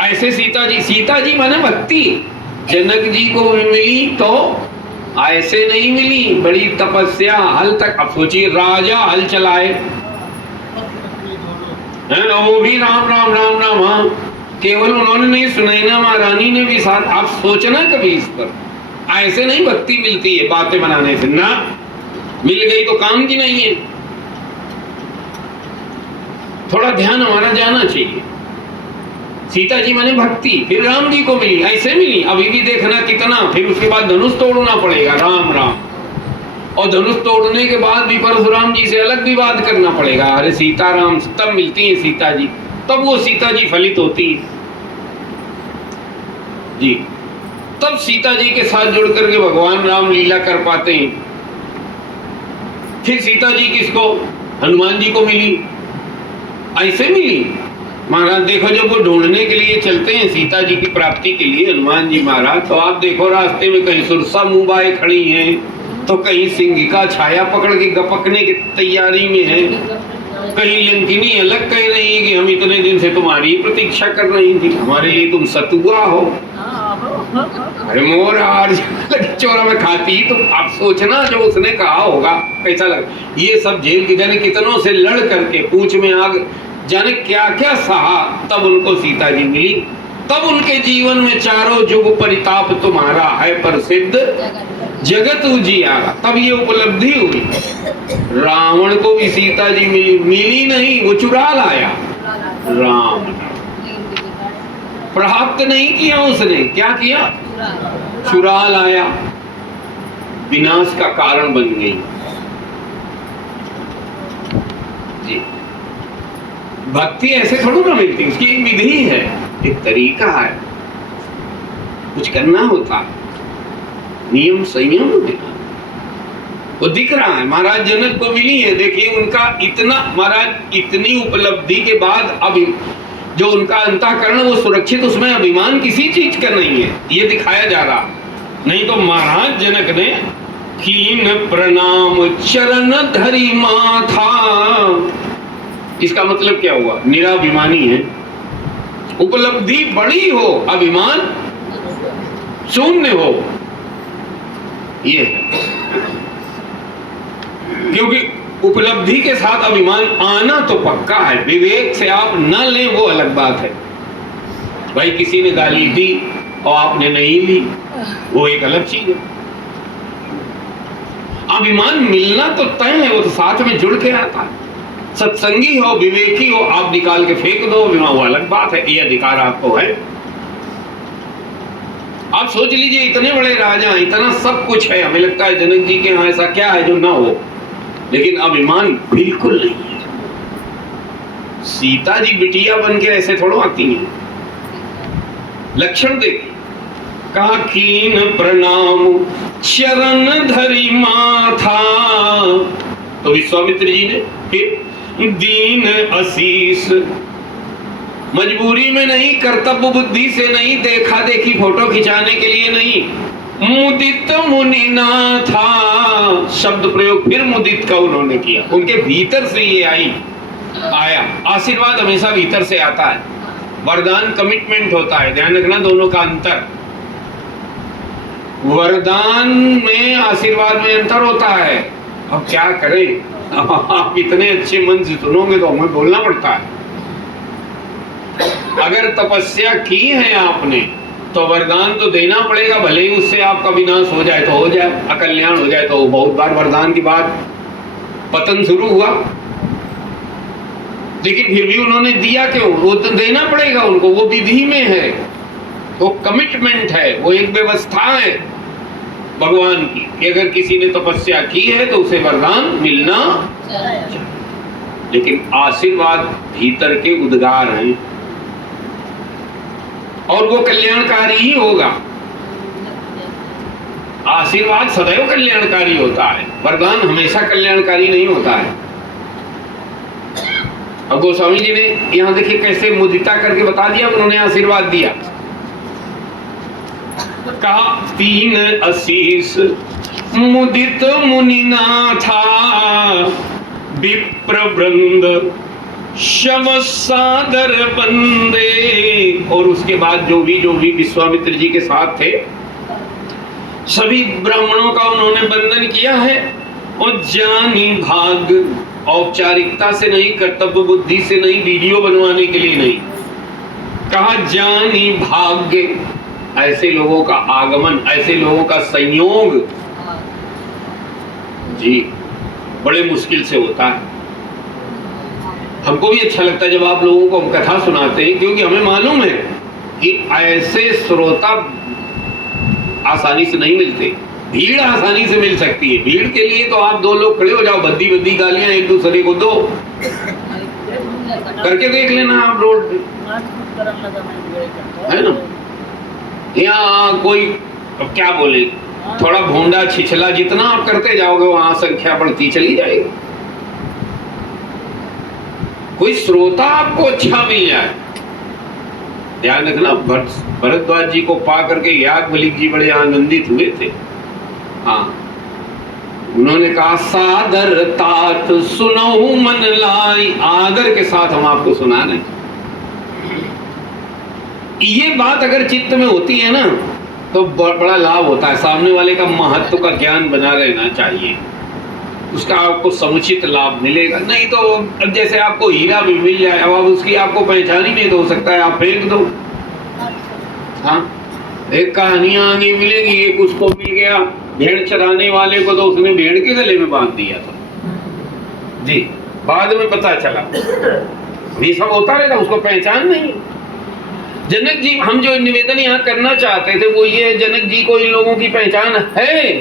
ऐसे सीता जी माने भक्ति जनक जी को मिली तो ऐसे नहीं मिली, बड़ी तपस्या, हल तक। अब सोचिए, राजा हल चलाए है ना, वो भी राम राम राम राम। हाँ, केवल उन्होंने नहीं, सुनैना महारानी ने भी साथ। आप सोचना कभी इस पर, ऐसे नहीं भक्ति मिलती है बातें बनाने से ना, मिल गई तो काम की नहीं है। थोड़ा ध्यान हमारा जाना चाहिए। सीता जी माने भक्ति, फिर राम जी को मिली, ऐसे मिली। अभी भी देखना कितना, फिर उसके बाद धनुष तोड़ना पड़ेगा, राम राम। और धनुष तोड़ने के बाद भी परशुराम जी से अलग विवाद करना पड़ेगा। अरे सीताराम, तब मिलती है सीता जी, तब वो सीता जी फलित होती है जी। तब सीता जी के साथ जुड़ करके भगवान राम लीला कर पाते हैं। फिर सीता जी किसको? हनुमान जी को मिली, ऐसे मिली। महाराज देखो, जब वो ढूंढने के लिए चलते हैं सीता जी की प्राप्ति के लिए, हनुमान जी महाराज, तो आप देखो रास्ते में कहीं सुरसा मुंबाई खड़ी हैं, तो कहीं सिंह का छाया पकड़ के गपकने की तैयारी में है, कहीं लंकिनी अलग कह रही है कि हम इतने दिन से तुम्हारी प्रतीक्षा कर रही थी, हमारे लिए तुम सतुआ हो। अरे मोर आज चोरा में खाती। तो आप सोचना जो उसने कहा होगा कैसा लगा। ये सब जेल की जाने कितनों से लड़ करके, पूंछ में आग, जाने क्या क्या सहा, तब उनको सीता जी मिली। तब उनके जीवन में चारों जुग परिताप तुम्हारा है प्रसिद्ध, जगत उजियारा। तब ये उपलब्धि हुई। रावण को भी सीता जी मिली नहीं, वो चुरा लाया। राम प्राप्त नहीं किया उसने, क्या किया? चुरा लाया, विनाश का कारण बन गई जी। भक्ति ऐसे थोड़ा ना मिलती, उसकी एक विधि है, एक तरीका है, कुछ करना होता, नियम संयम देना। वो दिख रहा है। महाराज जनक को मिली है, देखिए उनका इतना, महाराज इतनी उपलब्धि के बाद अब जो उनका अंतःकरण वो सुरक्षित, उसमें अभिमान किसी चीज का नहीं है, ये दिखाया जा रहा। नहीं तो महाराज जनक ने कीन प्रणाम चरण धरी माथा, इसका मतलब क्या हुआ? निराभिमानी है। उपलब्धि बड़ी हो, अभिमान शून्य हो, ये है। क्योंकि उपलब्धि के साथ अभिमान आना तो पक्का है। विवेक से आप न लें वो अलग बात है। भाई किसी ने गाली दी और आपने नहीं ली, वो एक अलग चीज है। अभिमान मिलना तो तय है, वो तो साथ में जुड़ के आता है। सत्संगी हो, विवेकी हो, आप निकाल के फेंक दो अभिमान, वो अलग बात है। ये अधिकार आपको है। आप सोच लीजिए, इतने बड़े राजा, इतना सब कुछ है, हमें लगता है जनक जी के यहाँ ऐसा क्या है जो ना हो, लेकिन अभिमान बिल्कुल नहीं है। सीता जी बिटिया बन के ऐसे थोड़ा आती हैं। लक्षण देखिए, कहा कीन प्रणाम चरण धरी माथा, तो विश्वामित्र जी ने फिर दीन आशीष, मजबूरी में नहीं, कर्तव्य बुद्धि से नहीं, देखा देखी फोटो खिंचाने के लिए नहीं, मुदित मुनिनाथा, शब्द प्रयोग फिर मुदित का उन्होंने किया। उनके भीतर से ये आया। आशीर्वाद हमेशा भीतर से आता है, वरदान कमिटमेंट होता है। ध्यान रखना दोनों का अंतर, वरदान में आशीर्वाद में अंतर होता है। अब क्या करें, आप इतने अच्छे मन से सुनोगे तो हमें बोलना पड़ता है। अगर तपस्या की है आपने तो वरदान तो देना पड़ेगा, भले ही उससे आपका विनाश हो जाए तो हो जाए, अकल्याण हो जाए तो। बहुत बार वरदान के बाद पतन शुरू हुआ, लेकिन फिर भी उन्होंने दिया क्यों? वो तो देना पड़ेगा उनको, वो विधि में है, वो कमिटमेंट है, वो एक व्यवस्था है भगवान की कि अगर किसी ने तपस्या की है तो उसे वरदान मिलना चाहिए। लेकिन आशीर्वाद भीतर के उद्गार हैं और वो कल्याणकारी ही होगा। आशीर्वाद सदैव कल्याणकारी होता है, वरदान हमेशा कल्याणकारी नहीं होता है। अब गोस्वामी जी ने यहां देखिए कैसे मुदिता करके बता दिया, उन्होंने आशीर्वाद दिया। कहा 3 आशीष मुदित मुनिनाथा, विप्र वृंद शव सादर बंदे। और उसके बाद जो भी विश्वामित्र जी के साथ थे सभी ब्राह्मणों का उन्होंने वंदन किया है। और जानी भाग, औपचारिकता से नहीं, कर्तव्य बुद्धि से नहीं, वीडियो बनवाने के लिए नहीं। कहा जानी भाग्य, ऐसे लोगों का आगमन, ऐसे लोगों का संयोग जी बड़े मुश्किल से होता है। हमको भी अच्छा लगता है जब आप लोगों को हम कथा सुनाते हैं, क्योंकि हमें मालूम है कि ऐसे श्रोता आसानी से नहीं मिलते। भीड़ आसानी से मिल सकती है, भीड़ के लिए तो आप 2 लोग खड़े हो जाओ, बद्दी बद्दी गालियां एक दूसरे को दो, करके देख लेना आप रोड है ना। यहाँ कोई अब क्या बोले, थोड़ा भोंडा छिछला जितना आप करते जाओगे वहां संख्या बढ़ती चली जाएगी। कोई श्रोता आपको अच्छा मिल जाए। ध्यान रखना, भरद्वाज जी को पा करके याज्ञवल्क्य जी बड़े आनंदित हुए थे। हाँ, उन्होंने कहा सादर तात सुनहु मन लाई, आदर के साथ हम आपको सुना रहे। ये बात अगर चित्त में होती है ना तो बड़ा लाभ होता है। सामने वाले का महत्व का ज्ञान बना रहना चाहिए, उसका आपको समुचित लाभ मिलेगा। नहीं तो अब जैसे आपको हीरा भी मिल जाए, अब उसकी आपको पहचान ही नहीं तो हो सकता है आप फेंक दो। हाँ, एक कहानियां आगे मिलेगी, एक उसको मिल गया भेड़ चराने वाले को, तो उसने भेड़ के गले में बांध दिया था जी, बाद में पता चला। ये सब होता रहता, उसको पहचान नहीं। जनक जी, हम जो निवेदन यहाँ करना चाहते थे वो ये, जनक जी को इन लोगों की पहचान है।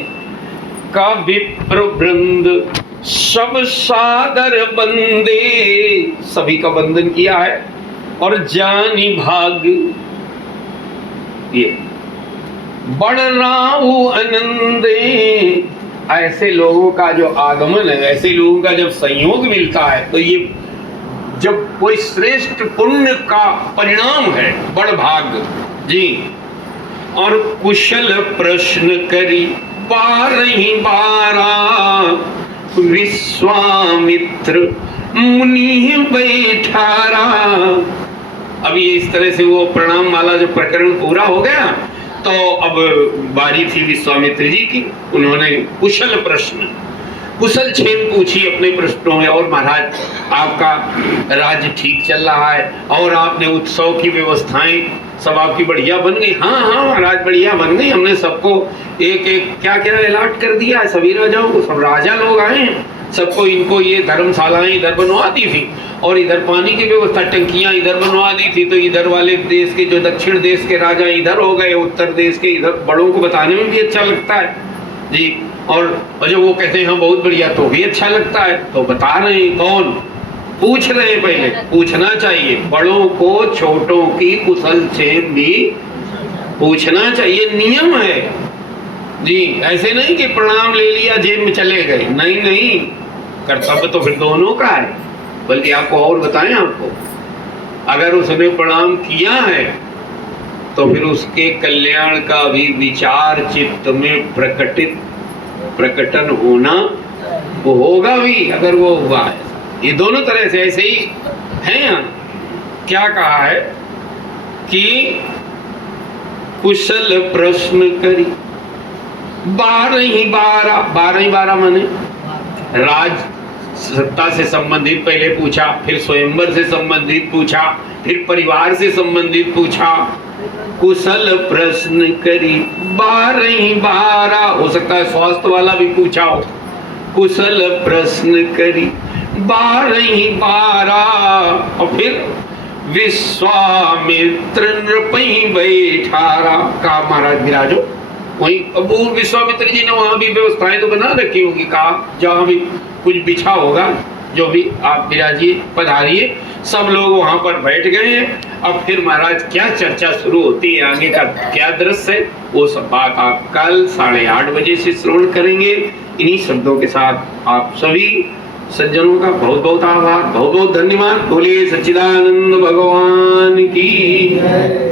का विप्र वृंद सब सादर बंदे, सभी का बंधन किया है। और जानी भाग, ये बड़ राहु आनंदे, ऐसे लोगों का जो आगमन है, ऐसे लोगों का जब संयोग मिलता है तो ये जब कोई श्रेष्ठ पुण्य का परिणाम है, बड़ भाग जी। और कुशल प्रश्न करी बारही बारा, विश्वामित्र मुनि बैठारा। अब ये इस तरह से वो प्रणाम माला जो प्रकरण पूरा हो गया तो अब बारी थी विश्वामित्र जी की। उन्होंने कुशल प्रश्न, कुशल छेम पूछी अपने प्रश्नों में। और महाराज, आपका राज्य ठीक चल रहा है और आपने उत्सव की व्यवस्थाएं सब आपकी बढ़िया बन गई? हाँ हाँ महाराज, बढ़िया बन गई। हमने सबको एक एक क्या क्या अलॉट कर दिया है, सभी राजाओं को। सब राजा लोग आए हैं, सबको इनको ये धर्मशालाएं इधर बनवा दी थी और इधर पानी की व्यवस्था, टंकियां इधर बनवा दी थी। तो इधर वाले देश के जो दक्षिण देश के राजा इधर हो गए, उत्तर देश के इधर। बड़ों को बताने में भी अच्छा लगता है जी। और जब वो कहते हैं हाँ बहुत बढ़िया, तो भी अच्छा लगता है। तो बता रहे हैं कौन, पूछ रहे हैं। पहले पूछना चाहिए, बड़ों को छोटों की कुशल क्षेम भी पूछना चाहिए, नियम है जी। ऐसे नहीं कि प्रणाम ले लिया जेब में चले गए, नहीं नहीं, कर्तव्य तो फिर दोनों का है। बल्कि आपको और बताएं, आपको अगर उसने प्रणाम किया है तो फिर उसके कल्याण का भी विचार चित्त में प्रकटन होना वो होगा भी, अगर वो हुआ है। ये दोनों तरह से ऐसे ही है। यहाँ क्या कहा है कि कुशल प्रश्न करी 12 माने राज सत्ता से संबंधित पहले पूछा, फिर स्वयंवर से संबंधित पूछा, फिर परिवार से संबंधित पूछा। कुशल प्रश्न करी 12 हो सकता है स्वास्थ्य वाला भी पूछा हो। कुशल प्रश्न करी 12 और फिर विश्वामित्र नृपहि बैठारा। कहा महाराज विराजो। वहीं अब विश्वामित्र जी ने वहां भी व्यवस्थाएं तो बना रखी होगी, कहा जहां भी कुछ बिछा होगा जो भी आप विराजिए पधारिए। सब लोग वहां पर बैठ गए हैं। अब फिर महाराज क्या चर्चा शुरू होती है, आगे का क्या दृश्य है, वो सब बात आप कल 8:30 बजे से श्रवण करेंगे। इन्हीं शब्दों के साथ आप सभी सज्जनों का बहुत बहुत आभार, बहुत बहुत धन्यवाद। बोलिए सच्चिदानंद भगवान की।